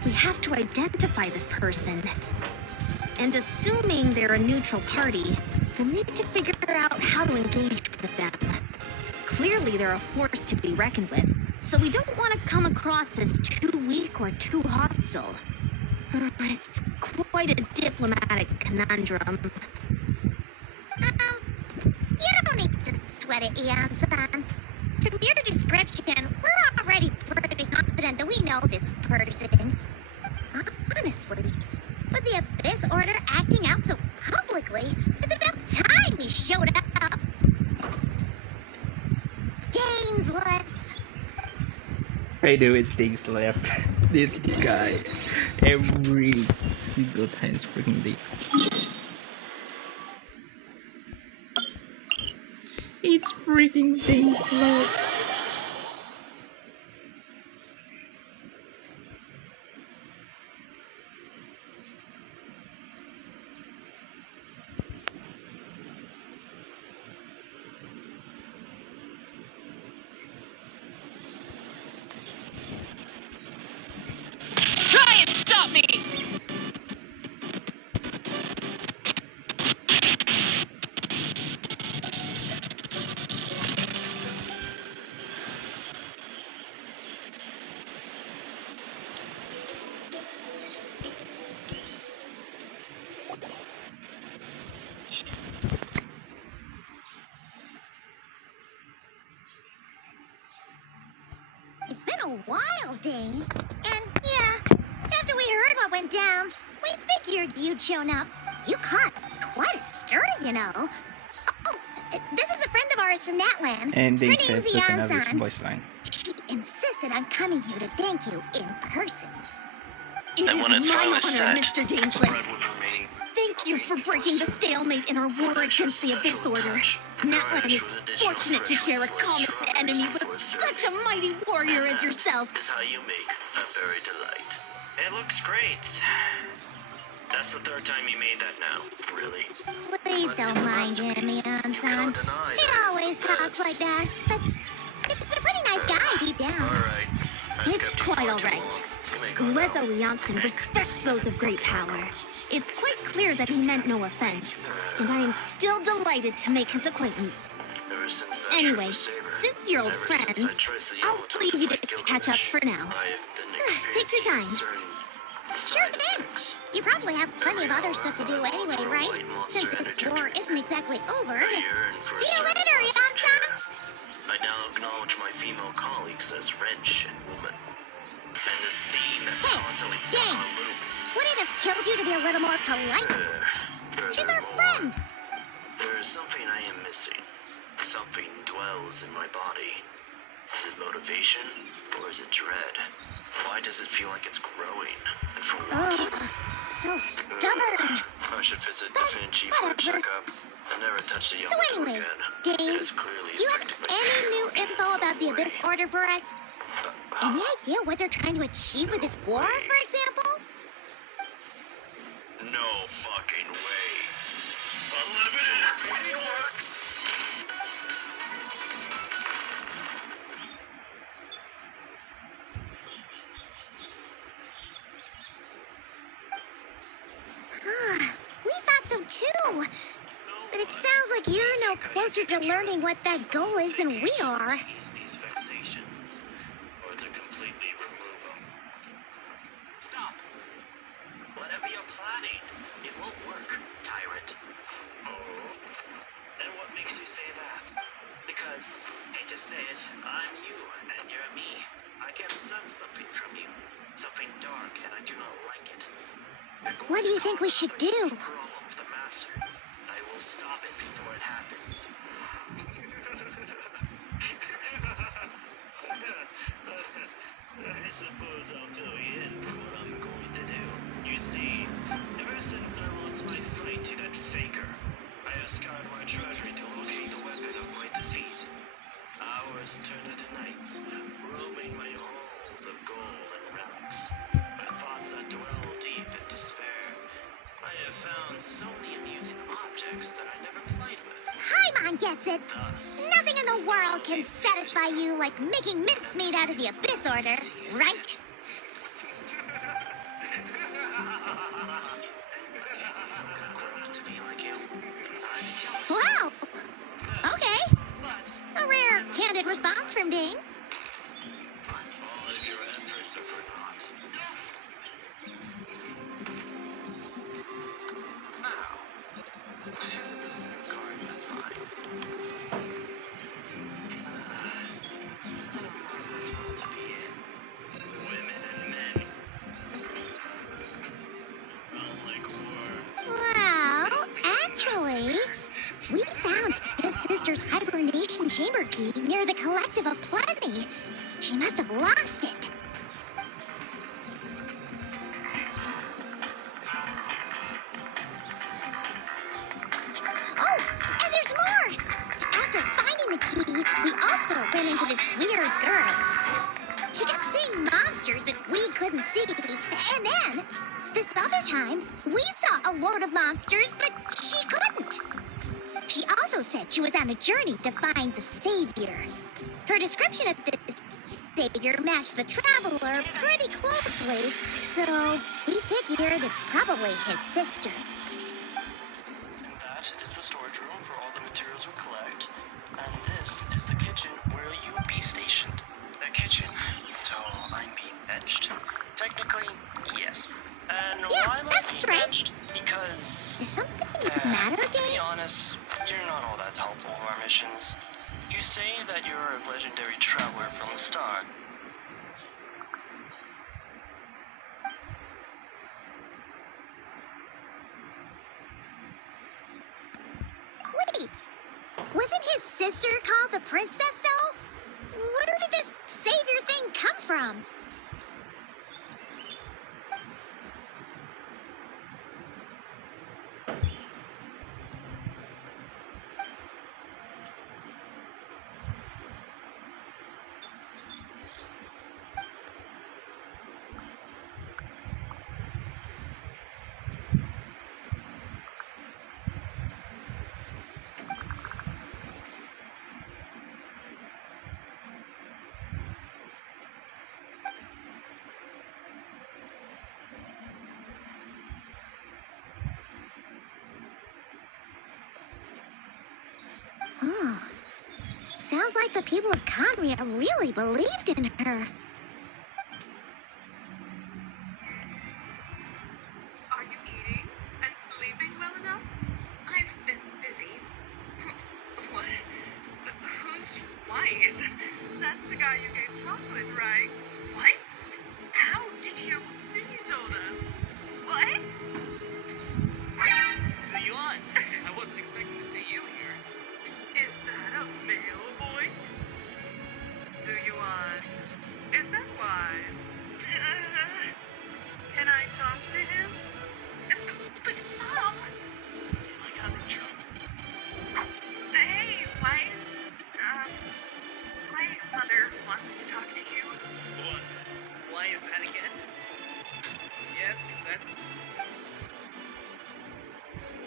we have to identify this person. And assuming they're a neutral party, we'll need to figure out how to engage with them. Clearly, they're a force to be reckoned with, so we don't want to come across as too weak or too hostile. It's quite a diplomatic conundrum. You don't need to sweat it, Ian-san. From your description, we're already pretty confident that we know this person. Honestly, with the Abyss Order acting out so publicly, it's about time he showed up. Games left. I know it's things left. This guy, every single time is freaking deep. It's freaking things left. Try and stop me! It's been a while, Dane. And yeah, after we heard what went down, we figured you'd shown up. You caught quite a stir, you know. Oh, this is a friend of ours from Natland. And Her they name's said there's another Yan-san. voice line. She insisted on coming here to thank you in person. It And when is it's my finally honor, set, Mr. Danesley. spread with remaining. Thank you for breaking the stalemate in our war against the Abyss Order. Natlan is fortunate to share a common enemy with such a mighty warrior as yourself. Is how you make a berry delight. It looks great. That's the third time you made that now, really. Please don't mind him, Yan-san. He always talks like that, but it's a pretty nice guy deep down. Alright. It's quite all right. Rezo Janssen respects those of great power. It's quite clear that he meant no offense, and I am still delighted to make his acquaintance. Anyway, since you're old friends, I'll leave you to catch up for now. Take your time. Sure thing. You probably have plenty of other stuff to do anyway, right? Since this war isn't exactly over. See you later, Yan-san. I now acknowledge my female colleagues as wrench and woman. And this theme that's constantly stuck Dang. on a loop. Would it have killed you to be a little more polite? She's our friend. There is something I am missing. Something dwells in my body. Is it motivation or is it dread? Why does it feel like it's growing? And for what? So stubborn. I should visit the Finchi for a checkup. I never touched a So Yamato anyway, again. Dave, It has clearly do you have affected my any spirit new in info some about the way. Abyss Order for us? Any idea what they're trying to achieve with this war, for example? No fucking way. Unlimited reading works. We thought so too. But it sounds like you're no closer to learning what that goal is than we are. Ease these vexations, or to completely remove them. Stop! Whatever you're planning, it won't work, tyrant. Oh. And what makes you say that? Because, hate to say it, I'm you and you're me. I can sense something from you. Something dark, and I do not like it. What do you think we should do? Control of the master. I will stop it before it happens. I suppose I'll fill you in for what I'm going to do. You see, ever since I lost my fight to that faker, I have scoured my treasury to locate the weapon of my defeat. Hours turn into nights, roaming my halls of gold and relics. My thoughts that dwell deep in despair. I have found so many amusing objects that I never played with. Paimon gets it. Thus, Nothing in the world can satisfy you like making mincemeat out of the Abyss Order, right? to be like you. Wow. Okay. But A rare, candid response from Dane. all of your efforts are for naught. Now, visit this new garden of mine. What a marvelous world to be in. Women and men. Unlike worms. Well, actually, we found his sister's hibernation chamber key near the Collective of Plenty. She must have lost it. Oh, and there's more! After finding the key, we also ran into this weird girl. She kept seeing monsters that we couldn't see, and then, this other time, we saw a lord of monsters, but she couldn't. She also said she was on a journey to find the Savior. Her description of this Savior matched the Traveler pretty closely, so we figured it's probably his sister. And that is the storage room for all the materials we collect. And this is the kitchen where you'll be stationed. The kitchen. So I'm being benched? Technically, yes. And Yeah, why am I that's being right. benched? Because, Is something the matter, to be Dane? honest, you're not all that helpful with our missions. You say that you're a legendary traveler from the start. sister called the princess, though? Where did this savior thing come from? Oh, sounds like the people of Conria really believed in her. Are you eating and sleeping well enough? I've been busy. What? Who's Wise? That's the guy you gave talk with, right? What? How did you? She told us. What? So you on? I wasn't expecting to see you here. Is that a male voice? Suyuan, is that Wise? Can I talk to him? But Mom! My cousin Trump. Hey, Wise. My mother wants to talk to you. What? Why is that again? Yes, that...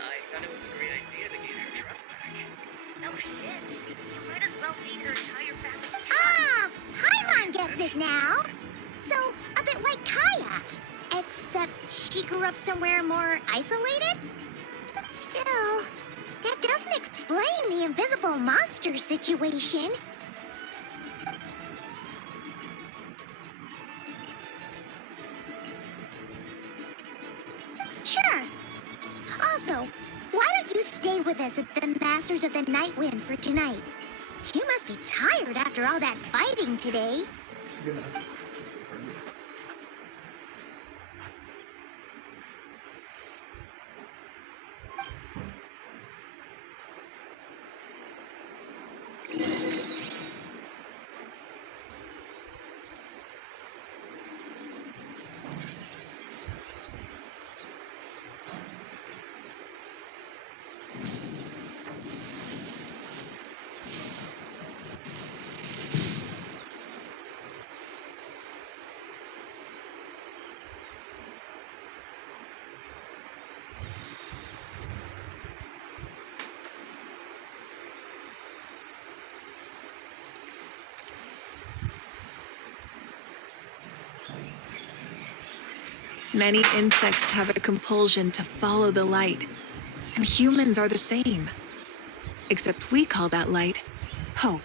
I thought it was a great idea to gain her trust back. No shit. You might as well gain her entire family's trust. Ah, Paimon gets it now. So, a bit like Kaya. Except she grew up somewhere more isolated? Still, that doesn't explain the invisible monster situation. Sure. Also, why don't you stay with us at the Masters of the Night Wind for tonight? You must be tired after all that fighting today. Many insects have a compulsion to follow the light, and humans are the same. Except we call that light hope.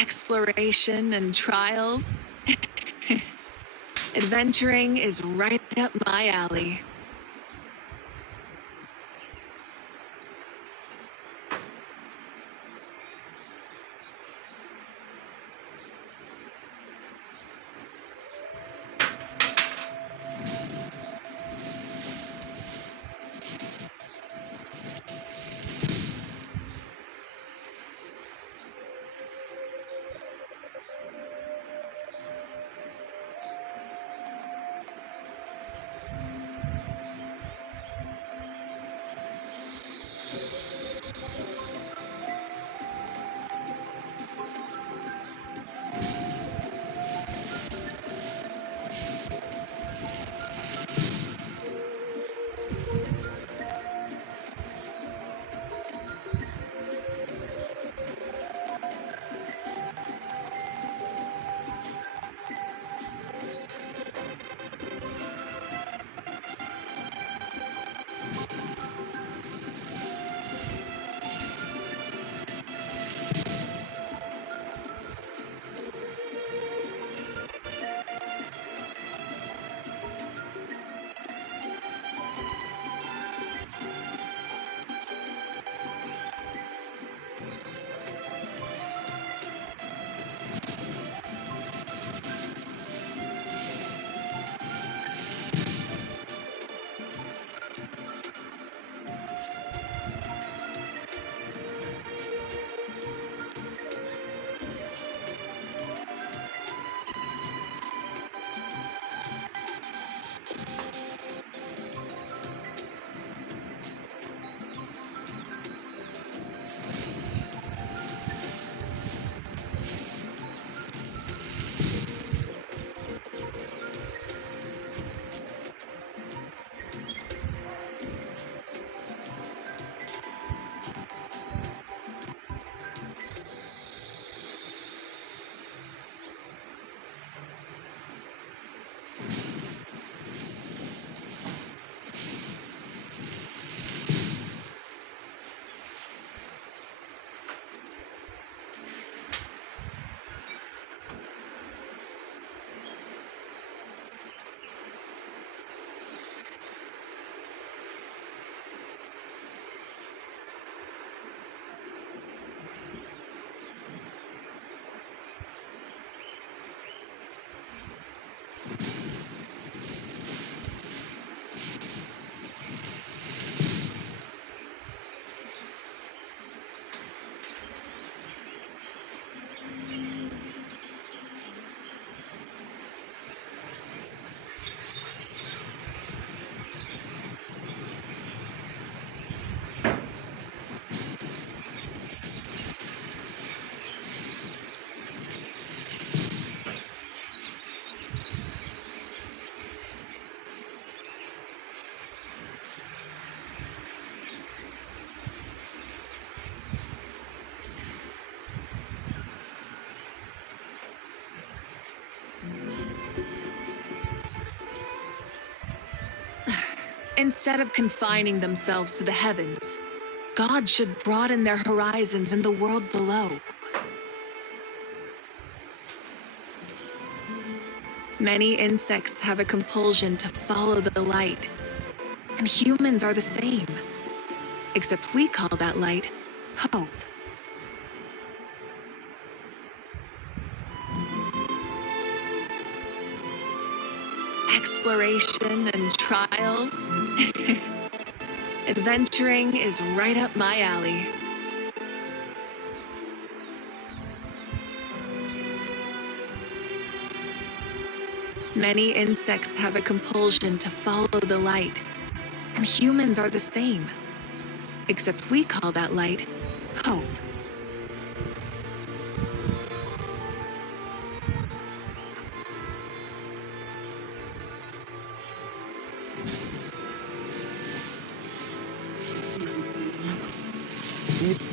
Exploration and trials. Adventuring is right up my alley. Instead of confining themselves to the heavens, God should broaden their horizons in the world below. Many insects have a compulsion to follow the light, and humans are the same. Except we call that light hope. Exploration and trials. Adventuring is right up my alley. Many insects have a compulsion to follow the light, and humans are the same. Except we call that light hope.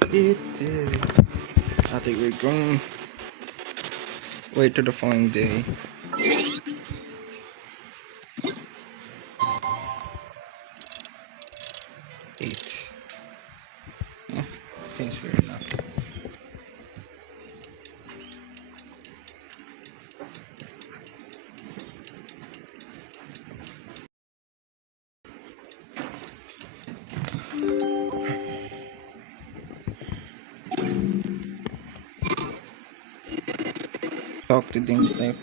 I think we're going wait till the following day. Eight. Yeah, seems fair enough. Talk to Dingsley.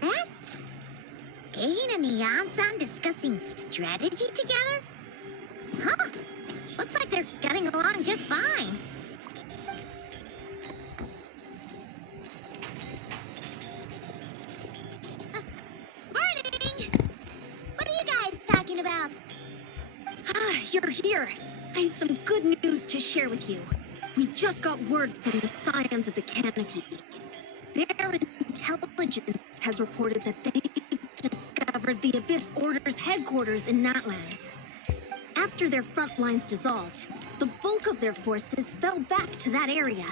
That? Dane and Neon-san discussing strategy together? Huh. Looks like they're getting along just fine. Morning! What are you guys talking about? Ah, you're here. I have some good news to share with you. We just got word from the Scions of the Canopy. Their intelligence has reported that they've discovered the Abyss Order's headquarters in Natland. After their front lines dissolved, the bulk of their forces fell back to that area.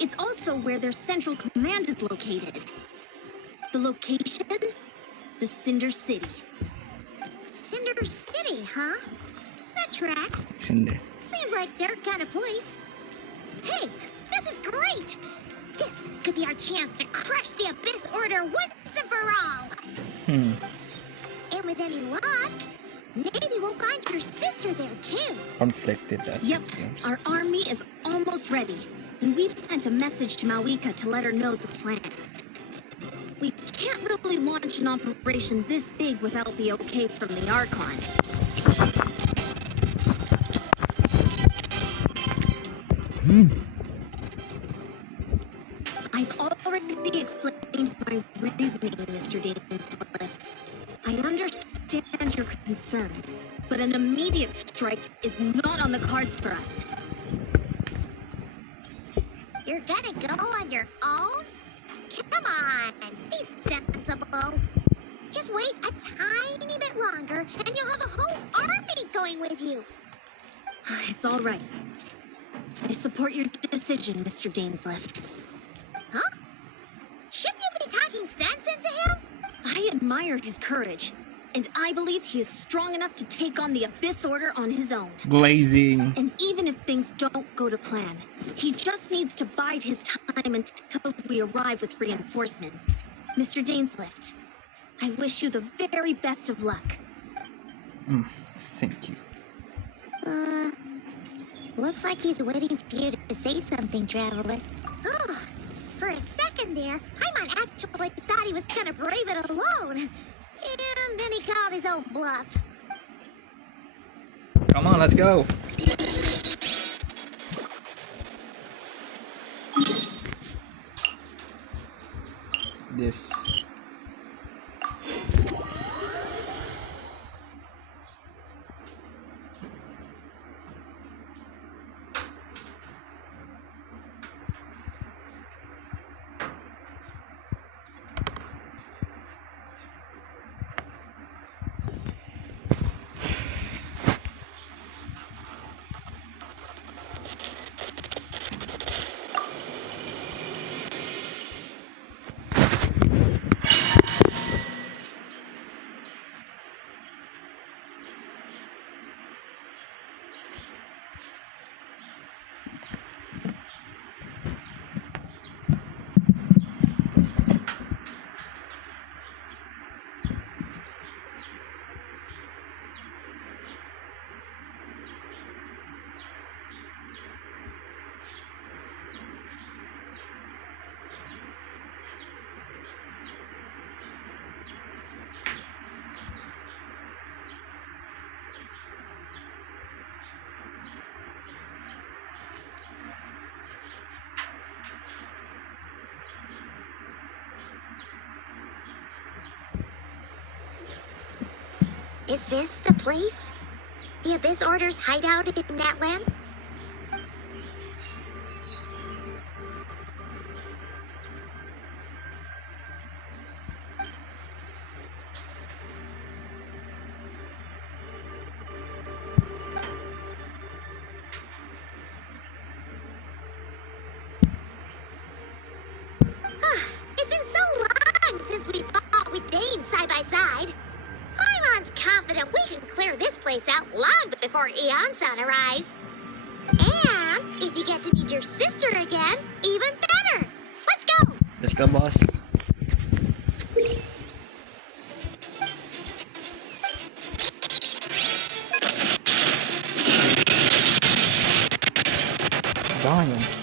It's also where their central command is located. The location? The Cinder City. Cinder City, huh? That tracks. Cinder. Seems like their kind of place. Hey, this is great! This could be our chance to crush the Abyss Order once and for all! And with any luck, maybe we'll find your sister there too. Conflicted as Yep, it seems. our army is almost ready, and we've sent a message to Mawika to let her know the plan. We can't really launch an operation this big without the okay from the Archon. I've already explained my reasoning, Mr. Dainscliff. I understand your concern, but an immediate strike is not on the cards for us. You're gonna go on your own? Come on, be sensible. Just wait a tiny bit longer, and you'll have a whole army going with you. It's all right. I support your decision, Mr. Dainscliff. Huh? Shouldn't you be talking sense into him? I admire his courage, and I believe he is strong enough to take on the Abyss Order on his own. Blazing. And even if things don't go to plan, he just needs to bide his time until we arrive with reinforcements. Mr. Dainscliff, I wish you the very best of luck. Thank you. Looks like he's waiting for you to say something, Traveler. Oh, for a second there, Paimon actually thought he was gonna brave it alone. And then he called his own bluff. Come on, let's go. this. Is this the place? The Abyss Order's hideout in that land? It's been so long since we fought with Dane side by side. Paimon's confident we can clear this place out long before Eon-san arrives. And if you get to meet your sister again, even better. Let's go! Let's go, boss. Damn.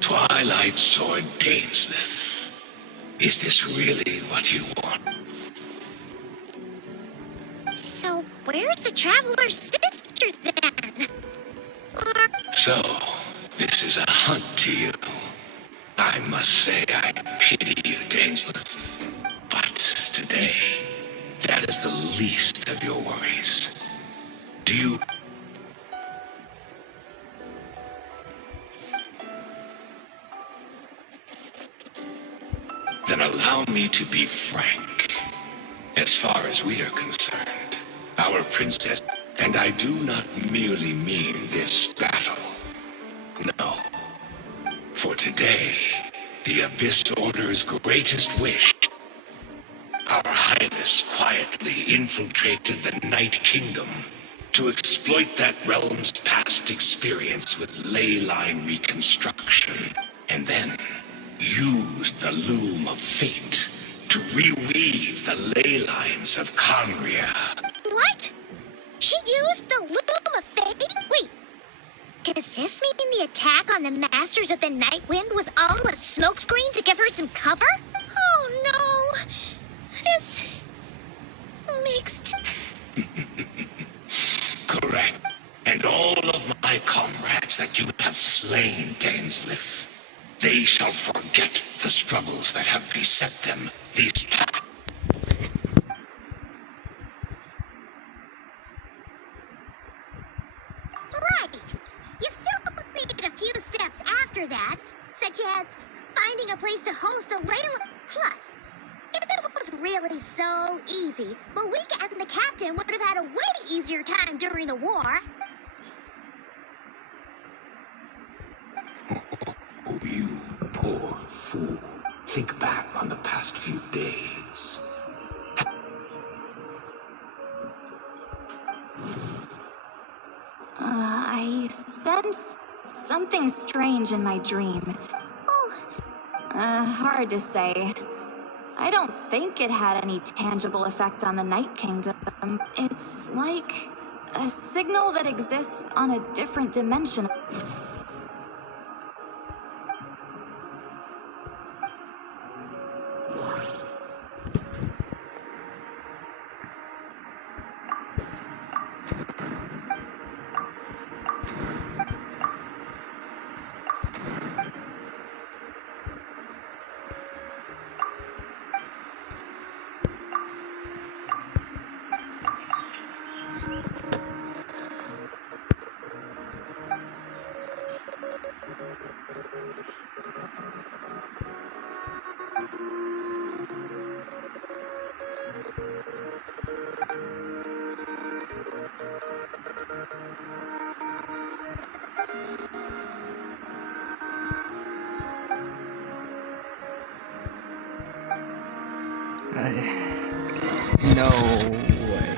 Twilight Sword Dainsleif. Is this really what you want? So, where's the Traveler's sister then? Or... So, this is a hunt to you. I must say I pity you, Dainsleif. But today, that is the least of your worries. Do you... Then allow me to be frank. As far as we are concerned, our princess, and I do not merely mean this battle. No. For today, the Abyss Order's greatest wish, Our Highness quietly infiltrated the Night Kingdom to exploit that realm's past experience with ley line reconstruction, and then used the Loom of Fate to reweave the ley lines of Conria. What? She used the Loom of Fate? Wait, does this mean the attack on the Masters of the Night Wind was all a smokescreen to give her some cover? Oh no! This makes... Correct. And all of my comrades that you have slain, Dainsleif, they shall forget the struggles that have beset them these past. Right. You still need a few steps after that, such as finding a place to host the Layla. Plus, if it was really so easy, Malika and the captain would have had a way easier time during the war. Oh, you poor fool. Think back on the past few days. I sense something strange in my dream. Oh. Hard to say. I don't think it had any tangible effect on the Night Kingdom. It's like a signal that exists on a different dimension. No way.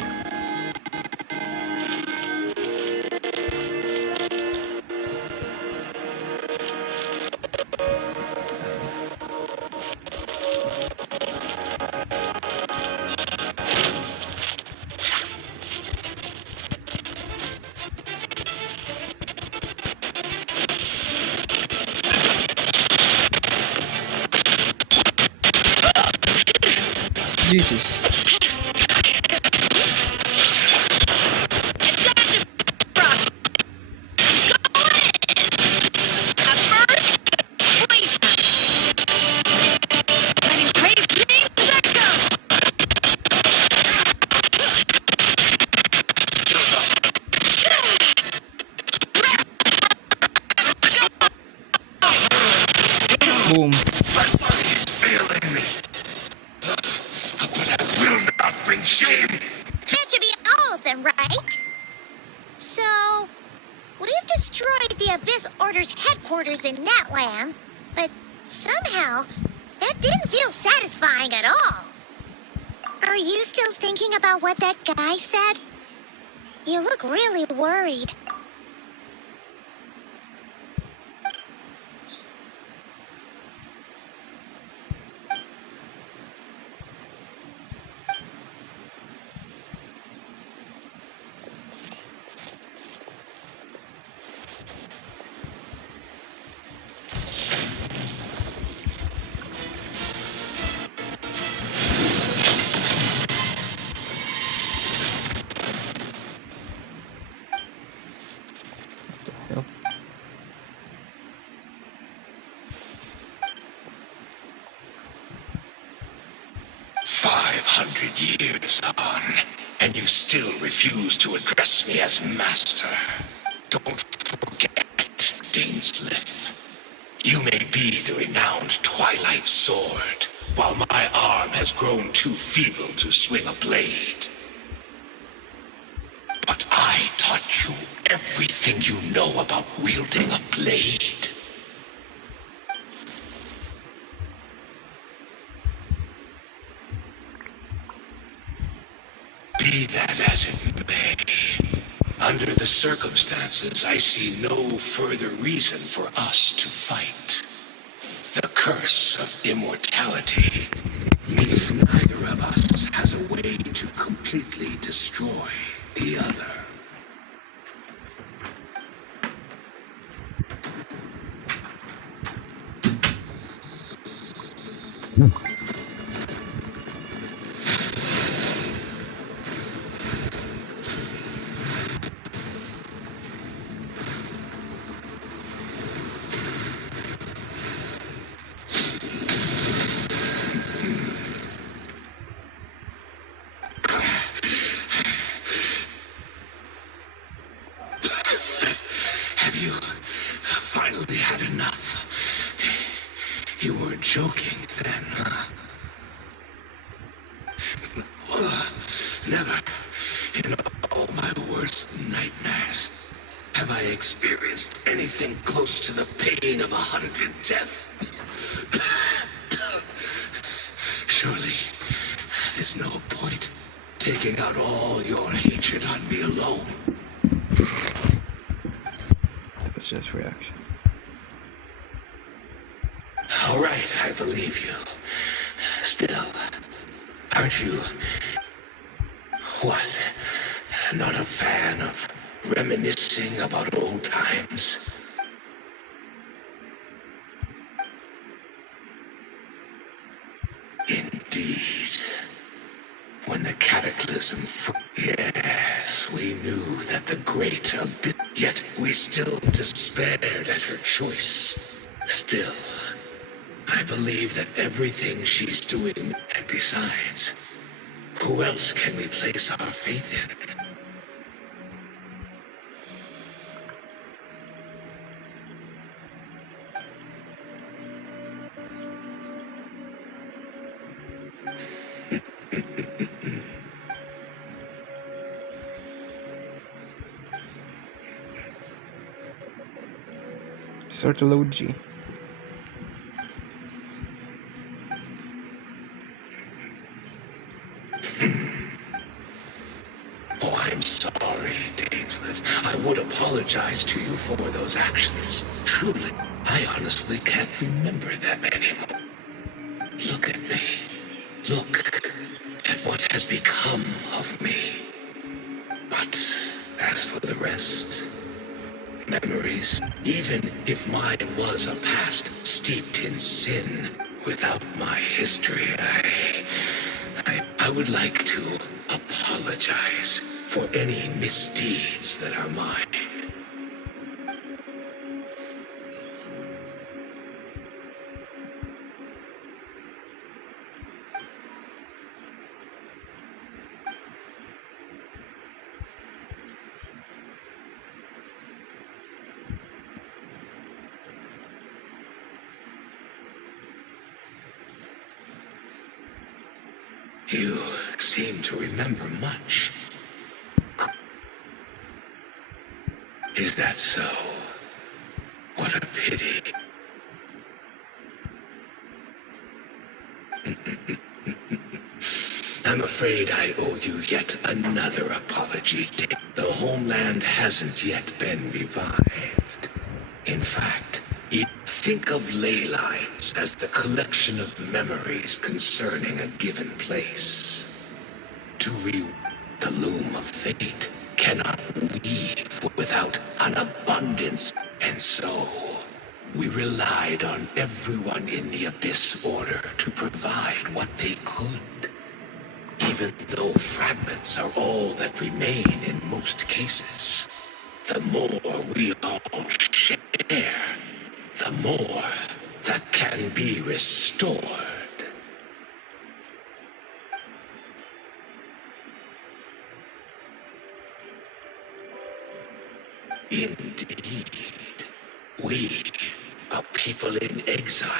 Jesus. Boom. My body is failing me. But I will not bring shame. That should be all of them, right? So, we've destroyed the Abyss Order's headquarters in Natlan, but somehow, that didn't feel satisfying at all. Are you still thinking about what that guy said? You look really worried. Hell. 500 years on, and you still refuse to address me as master. Don't forget, Dainsleif. You may be the renowned Twilight Sword, while my arm has grown too feeble to swing a blade. But I taught you everything you know about wielding a blade. Be that as it may, under the circumstances, I see no further reason for us to fight. The curse of immortality means neither of us has a way to completely destroy the other. Have you finally had enough? You weren't joking then, huh? Never, in all my worst nightmares, have I experienced anything close to the pain of 100 deaths. Surely, there's no point taking out all your hatred on me alone. That's just reaction. All right, I believe you. Still, aren't you... what? Not a fan of reminiscing about old times? Indeed. When the cataclysm... Yes, we knew that the great abyss... Yet we still despaired at her choice. Still, I believe that everything she's doing... And besides, who else can we place our faith in? Sortology. apologize to you for those actions. Truly, I honestly can't remember them anymore. Look at me. Look at what has become of me. But as for the rest, memories, even if mine was a past steeped in sin, without my history, I would like to apologize for any misdeeds that are mine. You seem to remember much. Is that so? What a pity. I'm afraid I owe you yet another apology. The homeland hasn't yet been revived. In fact, think of ley lines as the collection of memories concerning a given place. To the loom of fate cannot weave without an abundance, and so we relied on everyone in the Abyss Order to provide what they could. Even though fragments are all that remain in most cases, the more we all share, the more that can be restored. Indeed, we, a people in exile,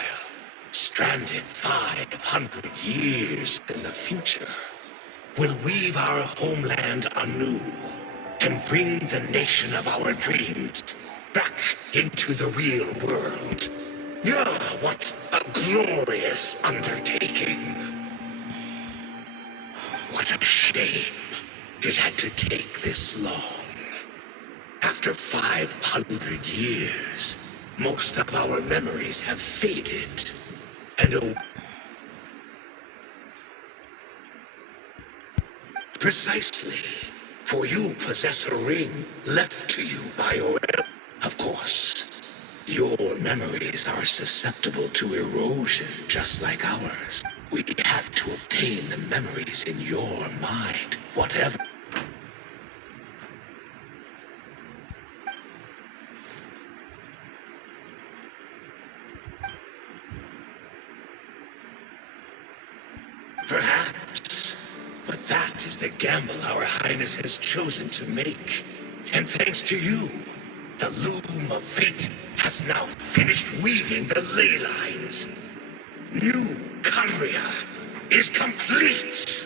stranded 500 years in the future, will weave our homeland anew and bring the nation of our dreams back into the real world. Ah, what a glorious undertaking. What a shame it had to take this long. After 500 years, most of our memories have faded, and precisely, for you possess a ring left to you by your Of course, your memories are susceptible to erosion just like ours. We had to obtain the memories in your mind, whatever. Perhaps, but that is the gamble our Highness has chosen to make. And thanks to you, the loom of fate has now finished weaving the ley lines. New Conria is complete!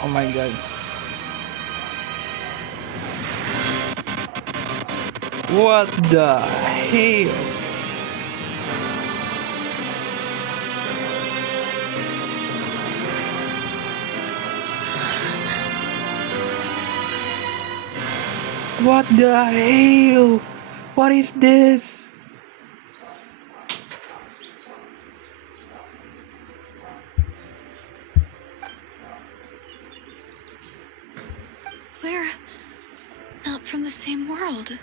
Oh my god. What the hell? What the hell? What is this? We're not from the same world,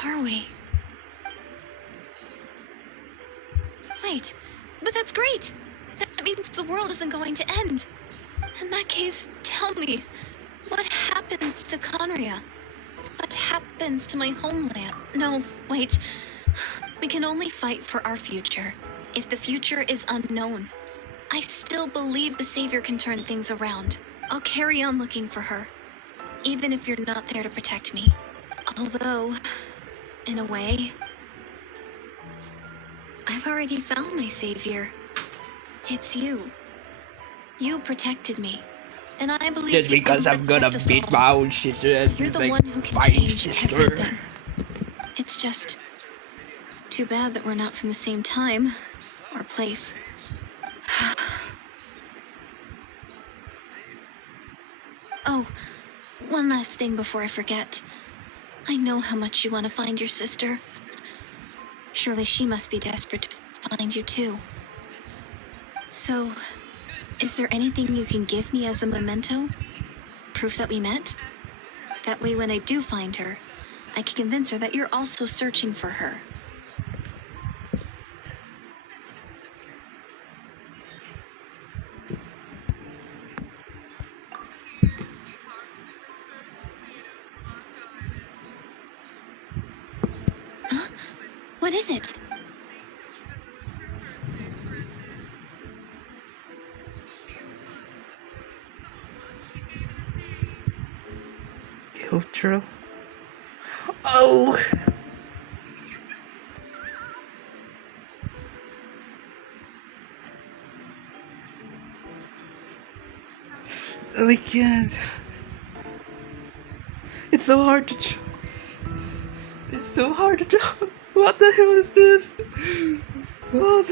are we? Wait, but that's great! That means the world isn't going to end. In that case, tell me, what happens to Conria? What happens to my homeland? No, wait. We can only fight for our future. If the future is unknown, I still believe the Savior can turn things around. I'll carry on looking for her, even if you're not there to protect me. Although, in a way, I've already found my Savior. It's you. You protected me. And I believe just because I'm gonna beat my own sister as you're the like one who can my change sister. everything. It's just too bad that we're not from the same time or place. Oh, one last thing before I forget. I know how much you want to find your sister. Surely she must be desperate to find you too. So, is there anything you can give me as a memento? Proof that we met? That way when I do find her, I can convince her that you're also searching for her. Huh? What is it? Cultural. Oh. Oh my god. It's so hard to It's so hard to jump. What the hell is this? What?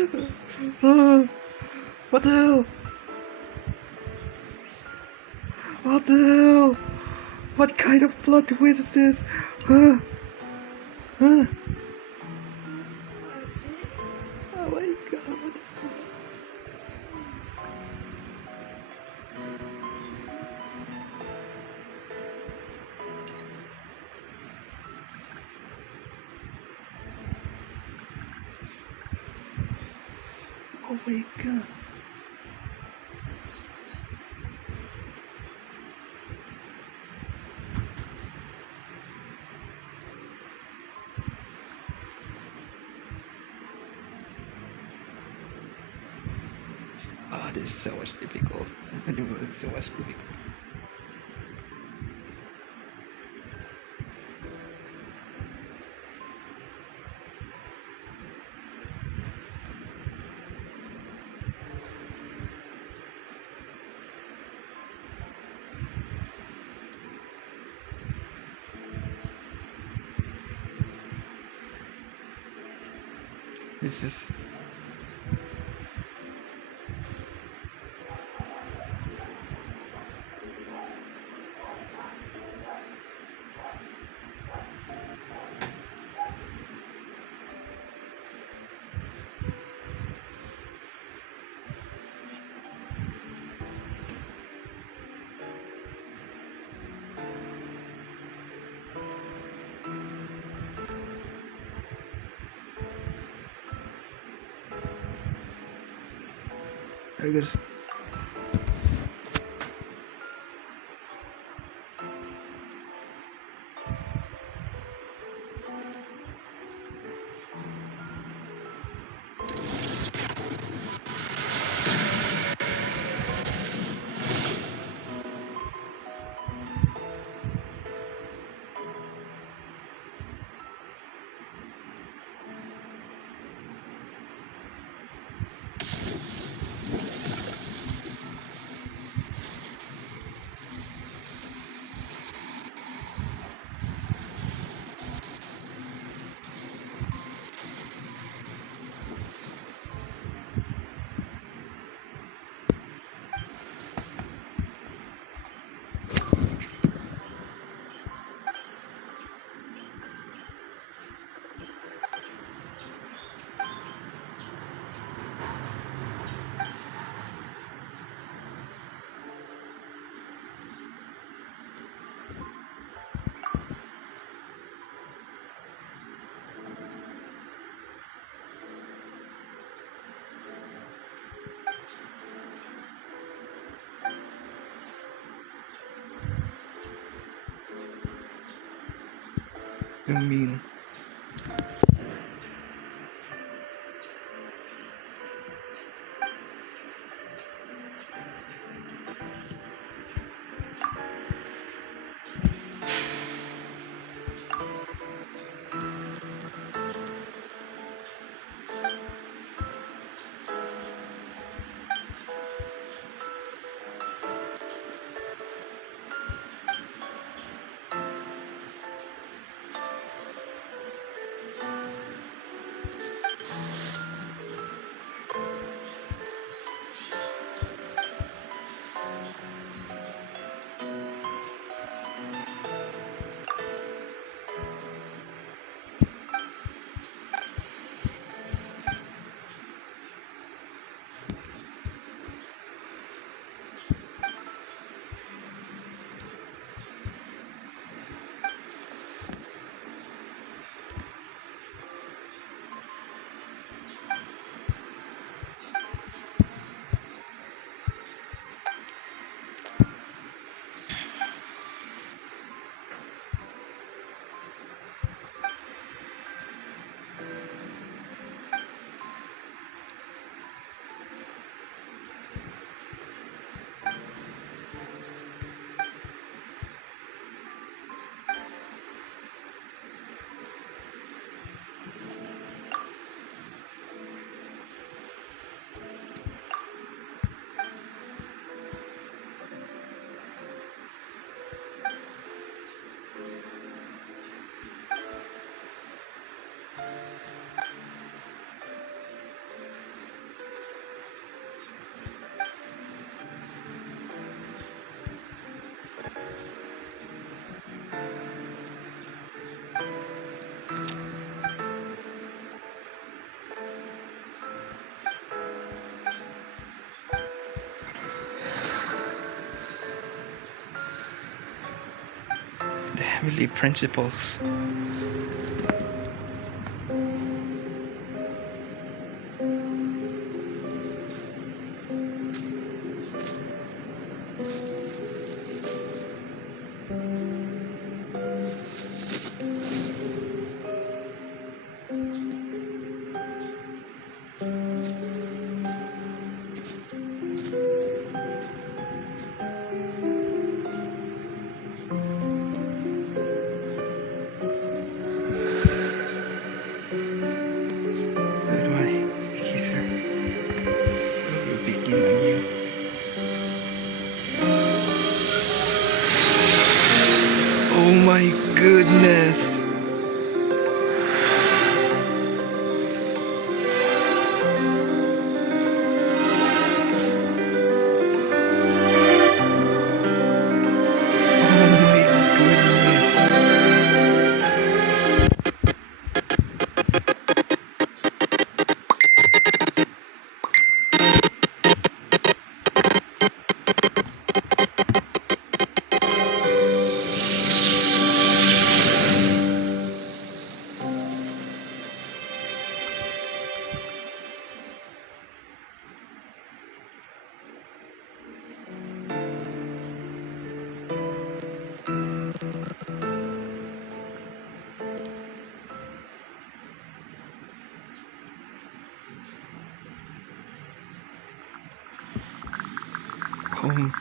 What the hell? What the hell? What kind of plot twist is this? Oh my god. What is it? Oh my god. Oh, this is so much difficult. It's so much difficult. This is I guess. I mean, the heavenly principles. Oh my goodness. Home.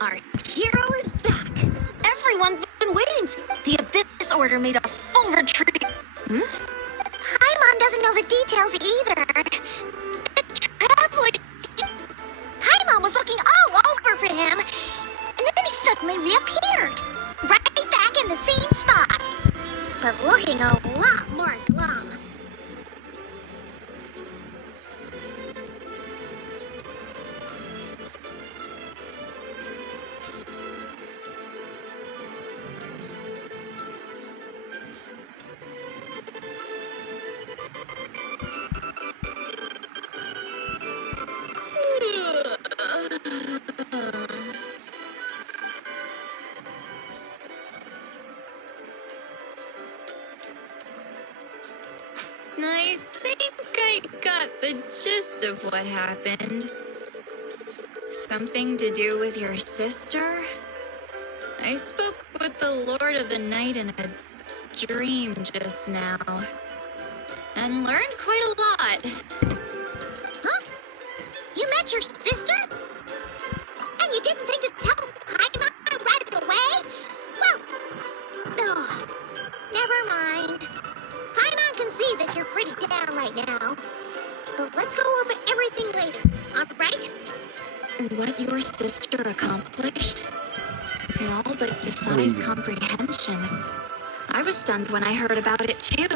Our hero is back. Everyone's been waiting for the Abyss Order made a full retreat. Paimon doesn't know the details either. The traveler... Paimon was looking all over for him, and then he suddenly reappeared. Right back in the same spot. but looking a lot more glum. I think I got the gist of what happened. Something to do with your sister? I spoke with the Lord of the Night in a dream just now, and learned quite a lot. Huh? You met your sister? And you didn't think to tell Paimon right away? Well, never mind. Paimon can see that you're pretty down right now. But let's go over everything later, alright? What your sister accomplished? It all but defies comprehension. I was stunned when I heard about it too.